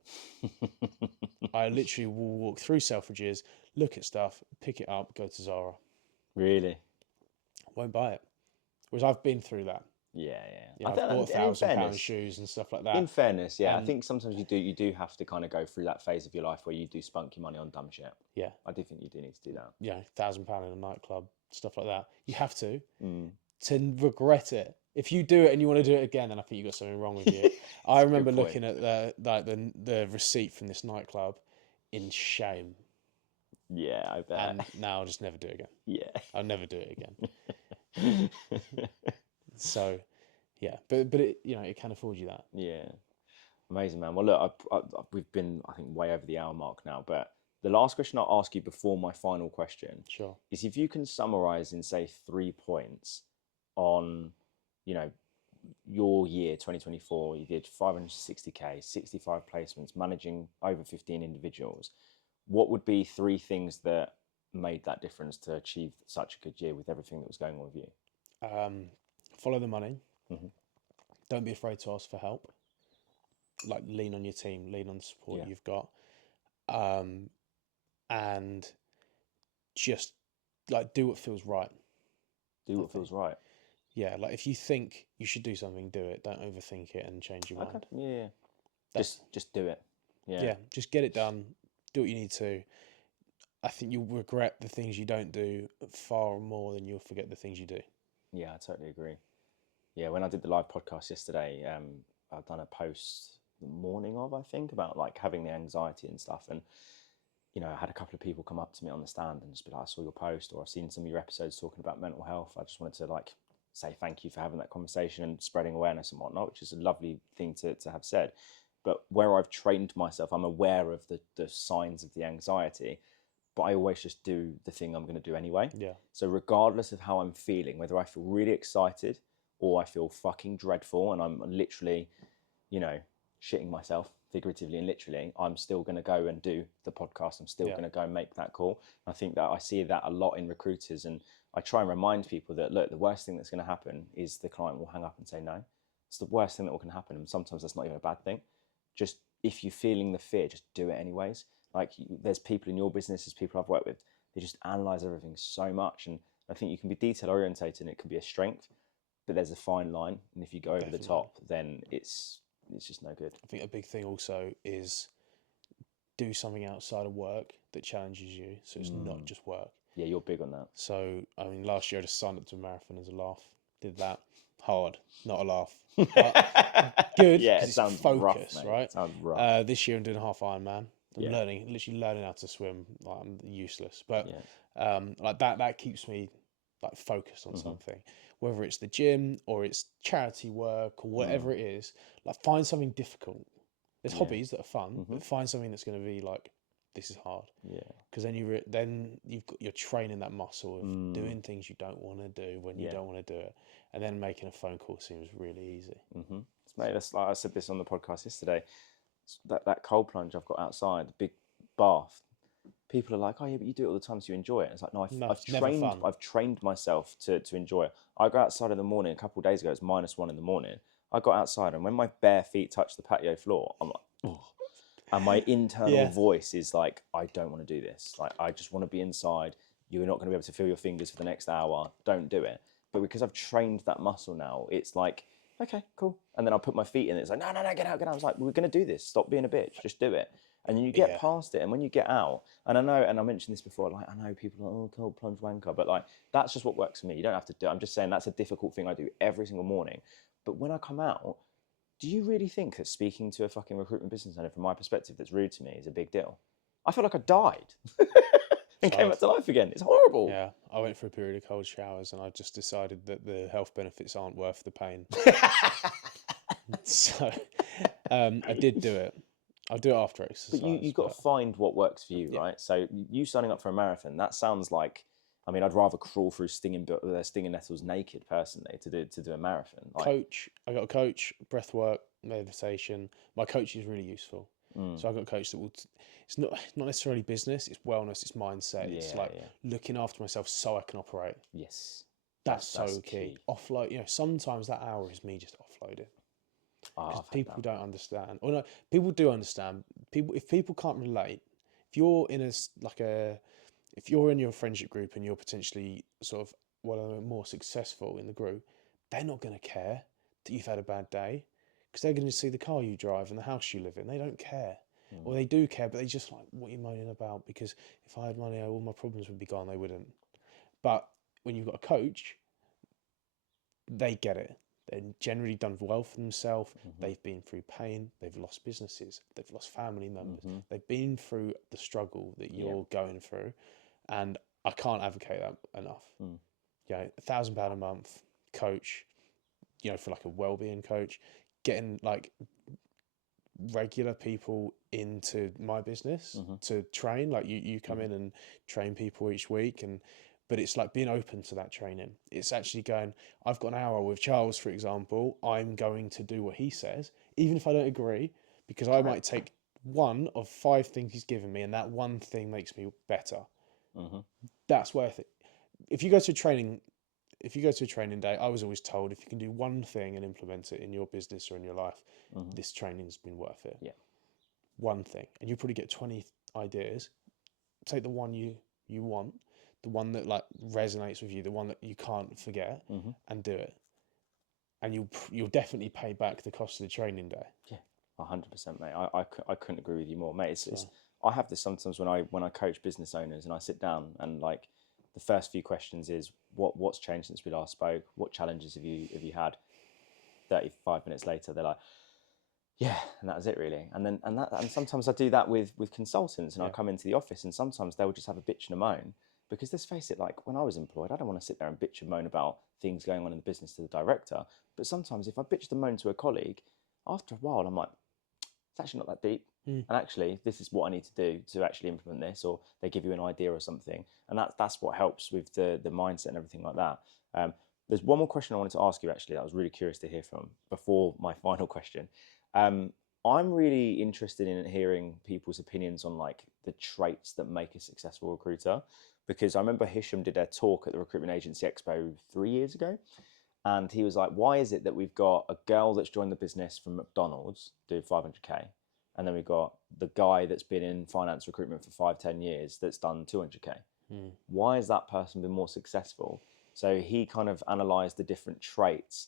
I literally will walk through Selfridges, look at stuff, pick it up, go to Zara. Really? Won't buy it. Whereas I've been through that. Yeah. You know, I I've bought £1,000 shoes and stuff like that. In fairness, yeah, I think sometimes you do have to kind of go through that phase of your life where you do spunk your money on dumb shit. Yeah. I do think you do need to do that. You know, £1,000 in a nightclub, stuff like that. You have to regret it. If you do it and you want to do it again, then I think you've got something wrong with you. I remember looking at the receipt from this nightclub in shame. Yeah, I bet. And now I'll just never do it again. Yeah. I'll never do it again. So, yeah, but it, you know, it can afford you that. Yeah, amazing, man. Well, look, we've been, I think, way over the hour mark now, but the last question I'll ask you before my final question is if you can summarize in, say, 3 points on, you know, your year 2024. You did 560k, 65 placements, managing over 15 individuals. What would be 3 things that made that difference to achieve such a good year with everything that was going on with you? Follow the money. Don't be afraid to ask for help. Like, lean on your team, lean on the support you've got, and just like do what feels right. Do what feels right. Yeah, like if you think you should do something, do it. Don't overthink it and change your mind. Yeah. Just do it. Yeah, just get it done. Do what you need to. I think you'll regret the things you don't do far more than you'll forget the things you do. Yeah, I totally agree. Yeah, when I did the live podcast yesterday, I've done a post the morning of, I think, about like having the anxiety and stuff. And, you know, I had a couple of people come up to me on the stand and just be like, I saw your post, or I've seen some of your episodes talking about mental health. I just wanted to like say thank you for having that conversation and spreading awareness and whatnot, which is a lovely thing to have said. But where I've trained myself, I'm aware of the signs of the anxiety, but I always just do the thing I'm going to do anyway. Yeah. So regardless of how I'm feeling, whether I feel really excited or I feel fucking dreadful and I'm literally, you know, shitting myself figuratively and literally, I'm still going to go and do the podcast. I'm still going to go and make that call. I think that I see that a lot in recruiters, and I try and remind people that, look, the worst thing that's going to happen is the client will hang up and say no. It's the worst thing that can happen, and sometimes that's not even a bad thing. Just, if you're feeling the fear, just do it anyways. Like, there's people in your business, there's people I've worked with, they just analyze everything so much, and I think you can be detail orientated and it can be a strength, but there's a fine line, and if you go over the top, then it's just no good. I think a big thing also is do something outside of work that challenges you, so it's not just work. Yeah, you're big on that. So, I mean, last year I just signed up to a marathon as a laugh. Did that. Hard, not a laugh. Good. Yeah, it sounds focus, rough, right? It sounds rough. This year I'm doing a half Ironman. I'm literally learning how to swim. Like, I'm useless, but like that keeps me like focused on something. Whether it's the gym or it's charity work or whatever it is, like find something difficult. There's hobbies that are fun, but find something that's going to be like, this is hard. Yeah. Because then you're training that muscle of doing things you don't want to do when you don't want to do it, and then making a phone call seems really easy. Mate, that's like I said this on the podcast yesterday. That cold plunge I've got outside, the big bath. People are like, oh yeah, but you do it all the time, so you enjoy it. It's like, no, I've trained myself to enjoy it. I go outside in the morning. A couple of days ago, it's -1 in the morning. I got outside, and when my bare feet touch the patio floor, I'm like, oh. And my internal voice is like, I don't want to do this. Like, I just want to be inside. You're not going to be able to feel your fingers for the next hour. Don't do it. But because I've trained that muscle now, it's like, okay, cool. And then I'll put my feet in it. It's like, no, get out. I was like, we're going to do this. Stop being a bitch. Just do it. And then you get past it. And when you get out, and I know, and I mentioned this before, like, I know people are like, oh, cold plunge wanker. But like, that's just what works for me. You don't have to do it. I'm just saying that's a difficult thing I do every single morning. But when I come out, do you really think that speaking to a fucking recruitment business owner, from my perspective, that's rude to me is a big deal? I feel like I died and came back to life again. It's horrible. Yeah, I went for a period of cold showers, and I just decided that the health benefits aren't worth the pain. So I did do it. I'll do it after exercise. But you've got to find what works for you, right? So you signing up for a marathon, that sounds like, I mean, I'd rather crawl through stinging nettles naked, personally, to do a marathon. Like, I got a coach, breath work, meditation. My coach is really useful. So I've got a coach that will. It's not necessarily business. It's wellness. It's mindset. It's Yeah, like yeah. looking after myself so I can operate. Yes. That's so That's key. key. Offload. Sometimes that hour is me just offloading Oh, because I've had people that. don't understand. Or no, people do understand. If people can't relate, if you're in if you're in your friendship group and you're potentially sort of one of the more successful in the group, they're not going to care that you've had a bad day because they're going to see the car you drive and the house you live in. They don't care. Or they do care, but they just like, what are you moaning about? Because if I had money, all my problems would be gone. They wouldn't. But when you've got a coach, they get it. They're generally done well for themselves. They've been through pain. They've lost businesses. They've lost family members. They've been through the struggle that you're going through. And I can't advocate that enough. £1,000 a month coach, for like a well-being coach, getting like regular people into my business to train. Like you come in and train people each week, but it's like being open to that training. It's actually going, I've got an hour with Charles, for example. I'm going to do what he says, even if I don't agree, because I might take one of 5 things he's given me, and that one thing makes me better. That's worth it. If you go to a training day, I was always told if you can do one thing and implement it in your business or in your life, this training's been worth it. Yeah. One thing, and you probably get 20 ideas. Take the one you want, the one that like resonates with you, the one that you can't forget, and do it. And you'll definitely pay back the cost of the training day. Yeah, 100%, mate. I couldn't agree with you more, mate. It's I have this sometimes when I coach business owners and I sit down and like the first few questions is what's changed since we last spoke? What challenges have you had? 35 minutes later, they're like, yeah, and that was it really. And sometimes I do that with consultants, and I come into the office and sometimes they'll just have a bitch and a moan. Because let's face it, like when I was employed, I don't want to sit there and bitch and moan about things going on in the business to the director. But sometimes if I bitch and moan to a colleague, after a while I'm like, it's actually not that deep. And actually, this is what I need to do to actually implement this, or they give you an idea or something. And that's what helps with the mindset and everything like that. There's one more question I wanted to ask you, actually, that I was really curious to hear from before my final question. I'm really interested in hearing people's opinions on like the traits that make a successful recruiter, because I remember Hisham did a talk at the Recruitment Agency Expo 3 years ago, and he was like, why is it that we've got a girl that's joined the business from McDonald's doing 500k, and then we've got the guy that's been in finance recruitment for 5-10 years that's done 200k? Why has that person been more successful? So he kind of analysed the different traits.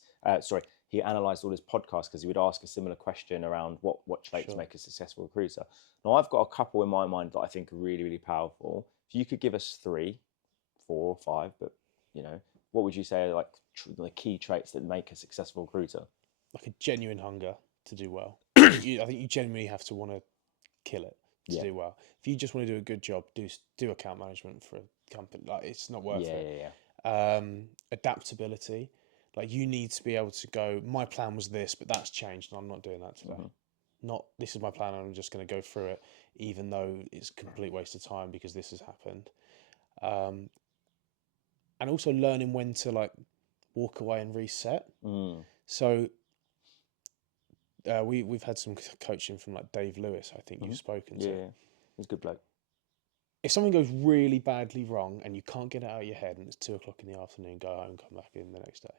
He analysed all his podcasts because he would ask a similar question around what traits make a successful recruiter. Now, I've got a couple in my mind that I think are really, really powerful. If you could give us 3, 4, or 5, but what would you say are like the key traits that make a successful recruiter? Like a genuine hunger to do well. I think you genuinely have to want to kill it to do well. If you just want to do a good job, do account management for a company. Like it's not worth it. Adaptability. Like you need to be able to go, my plan was this, but that's changed and I'm not doing that today. Not, this is my plan and I'm just going to go through it, even though it's a complete waste of time because this has happened. And also learning when to like walk away and reset. So we've had some coaching from like Dave Lewis, I think you've spoken to. Yeah, he's a good bloke. If something goes really badly wrong and you can't get it out of your head and it's 2 o'clock in the afternoon, go home, come back in the next day.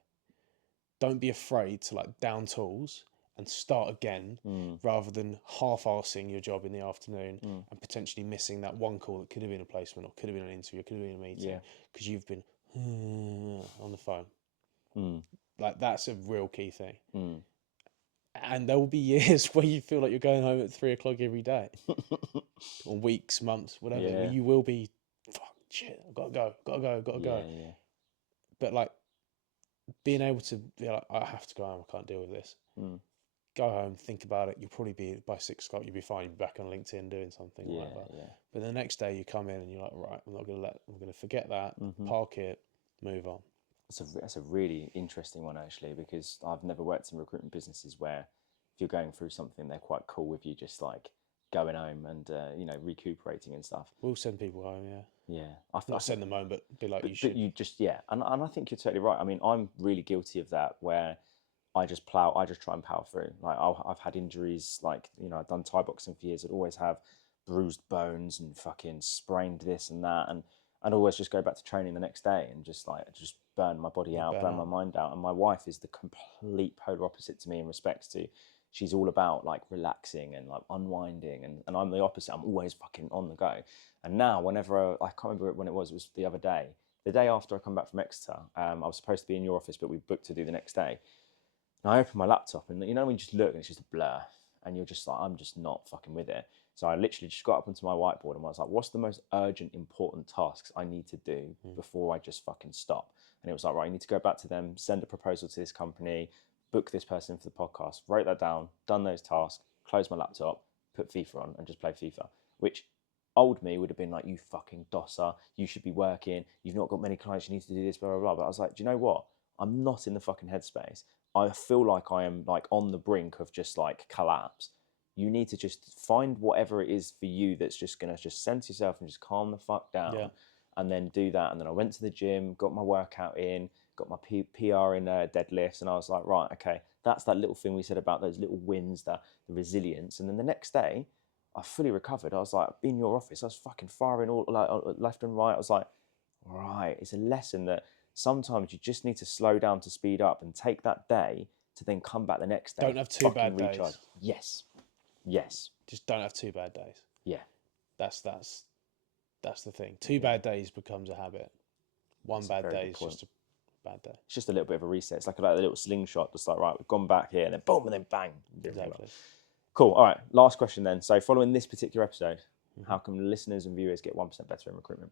Don't be afraid to like down tools and start again rather than half-arsing your job in the afternoon and potentially missing that one call that could have been a placement or could have been an interview, or could have been a meeting because you've been on the phone. Like that's a real key thing. And there will be years where you feel like you're going home at 3 o'clock every day, or weeks, months, whatever. Yeah. You will be, fuck, shit, I've got to go. Yeah. But like being able to be like, I have to go home, I can't deal with this. Go home, think about it. You'll probably be, by 6 o'clock, you'll be fine. You'll be back on LinkedIn doing something, whatever. But the next day you come in and you're like, right, I'm going to forget that, park it, move on. That's a really interesting one, actually, because I've never worked in recruitment businesses where if you're going through something, they're quite cool with you just like going home and recuperating and stuff. We'll send people home, Yeah, not send them home, but be like, but, you should. But you just and I think you're totally right. I mean, I'm really guilty of that, where I just try and power through. Like I've had injuries, like, you know, I've done Thai boxing for years. I'd always have bruised bones and fucking sprained this and that, and I'd always just go back to training the next day and just burn my body out, burn my mind out. And my wife is the complete polar opposite to me in respects to, she's all about like relaxing and like unwinding, and I'm the opposite. I'm always fucking on the go. And now whenever I can't remember when it was the other day, the day after I come back from Exeter, I was supposed to be in your office, but we booked to do the next day. And I open my laptop, and you know when you just look and it's just a blur, and you're just like, I'm just not fucking with it. So I literally just got up onto my whiteboard and I was like, what's the most urgent, important tasks I need to do before I just fucking stop? And it was like, right, you need to go back to them, send a proposal to this company, book this person for the podcast, wrote that down, done those tasks, close my laptop, put FIFA on and just play FIFA, which old me would have been like, you fucking dosser, you should be working, you've not got many clients, you need to do this, blah, blah, blah. But I was like, do you know what? I'm not in the fucking headspace. I feel like I am like on the brink of just like collapse. You need to just find whatever it is for you that's just going to just center yourself and just calm the fuck down, and then do that. And then I went to the gym, got my workout in, got my PR in deadlifts, and I was like, right, okay, that's that little thing we said about those little wins, the resilience. And then the next day, I fully recovered. I was like, in your office, I was fucking firing all like left and right. I was like, right, it's a lesson that sometimes you just need to slow down to speed up and take that day to then come back the next day. Don't have two bad days. Yes. Just don't have 2 bad days. Yeah. That's the thing. 2 bad days becomes a habit. One bad day is just a bad day. It's just a little bit of a reset. It's like a little slingshot. Just like, right, we've gone back here, and then boom, and then bang. Exactly. Cool. All right. Last question then. So following this particular episode, how can listeners and viewers get 1% better in recruitment?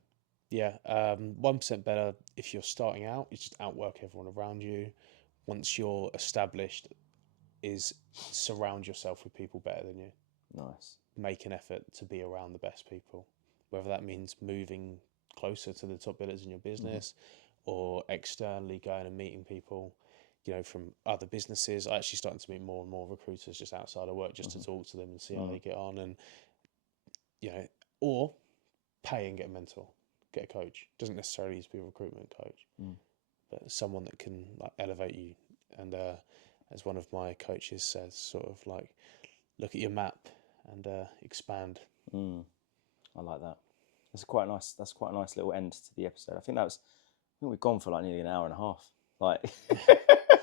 Yeah, 1% better if you're starting out. You just outwork everyone around you. Once you're established, is surround yourself with people better than you. Nice. Make an effort to be around the best people, whether that means moving closer to the top billers in your business, or externally going and meeting people, you know, from other businesses. I actually starting to meet more and more recruiters just outside of work, just to talk to them and see how they get on, and you know, or pay and get a mentor, get a coach. Doesn't necessarily need to be a recruitment coach, but someone that can like elevate you. And as one of my coaches says, sort of like, look at your map and expand. I like that. That's quite a nice little end to the episode. I think we've gone for like nearly an hour and a half. Like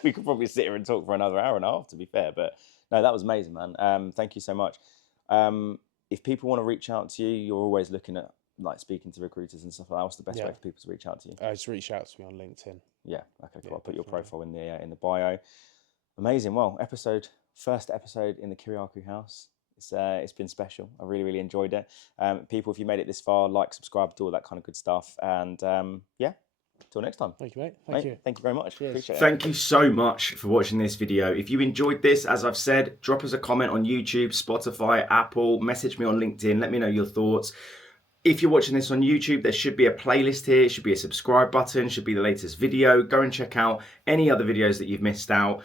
we could probably sit here and talk for another hour and a half, to be fair. But no, that was amazing, man. Thank you so much. If people want to reach out to you, you're always looking at like speaking to recruiters and stuff like that. What's the best way for people to reach out to you? Just reach out to me on LinkedIn. Yeah. Okay. Cool. I'll put your profile in the bio. Amazing. Well, first episode in the Kiriakou house. It's been special. I really, really enjoyed it. People, if you made it this far, like, subscribe, do all that kind of good stuff. And yeah, till next time. Thank you, mate. Thank you. Thank you very much. Cheers. Appreciate it. Thank you so much for watching this video. If you enjoyed this, as I've said, drop us a comment on YouTube, Spotify, Apple, message me on LinkedIn, let me know your thoughts. If you're watching this on YouTube, there should be a playlist here, should be a subscribe button, should be the latest video. Go and check out any other videos that you've missed out.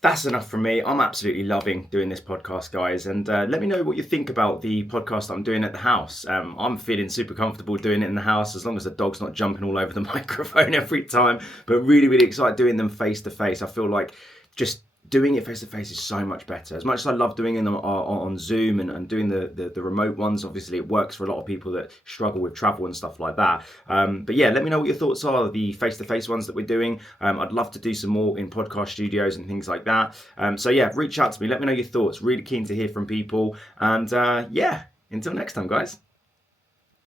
That's enough from me. I'm absolutely loving doing this podcast, guys. And let me know what you think about the podcast I'm doing at the house. I'm feeling super comfortable doing it in the house, as long as the dog's not jumping all over the microphone every time. But really, really excited doing them face to face. I feel like just doing it face to face is so much better. As much as I love doing them on Zoom and doing the remote ones, obviously it works for a lot of people that struggle with travel and stuff like that. But yeah, let me know what your thoughts are, the face to face ones that we're doing. I'd love to do some more in podcast studios and things like that. So yeah, reach out to me, let me know your thoughts. Really keen to hear from people. And yeah, until next time, guys.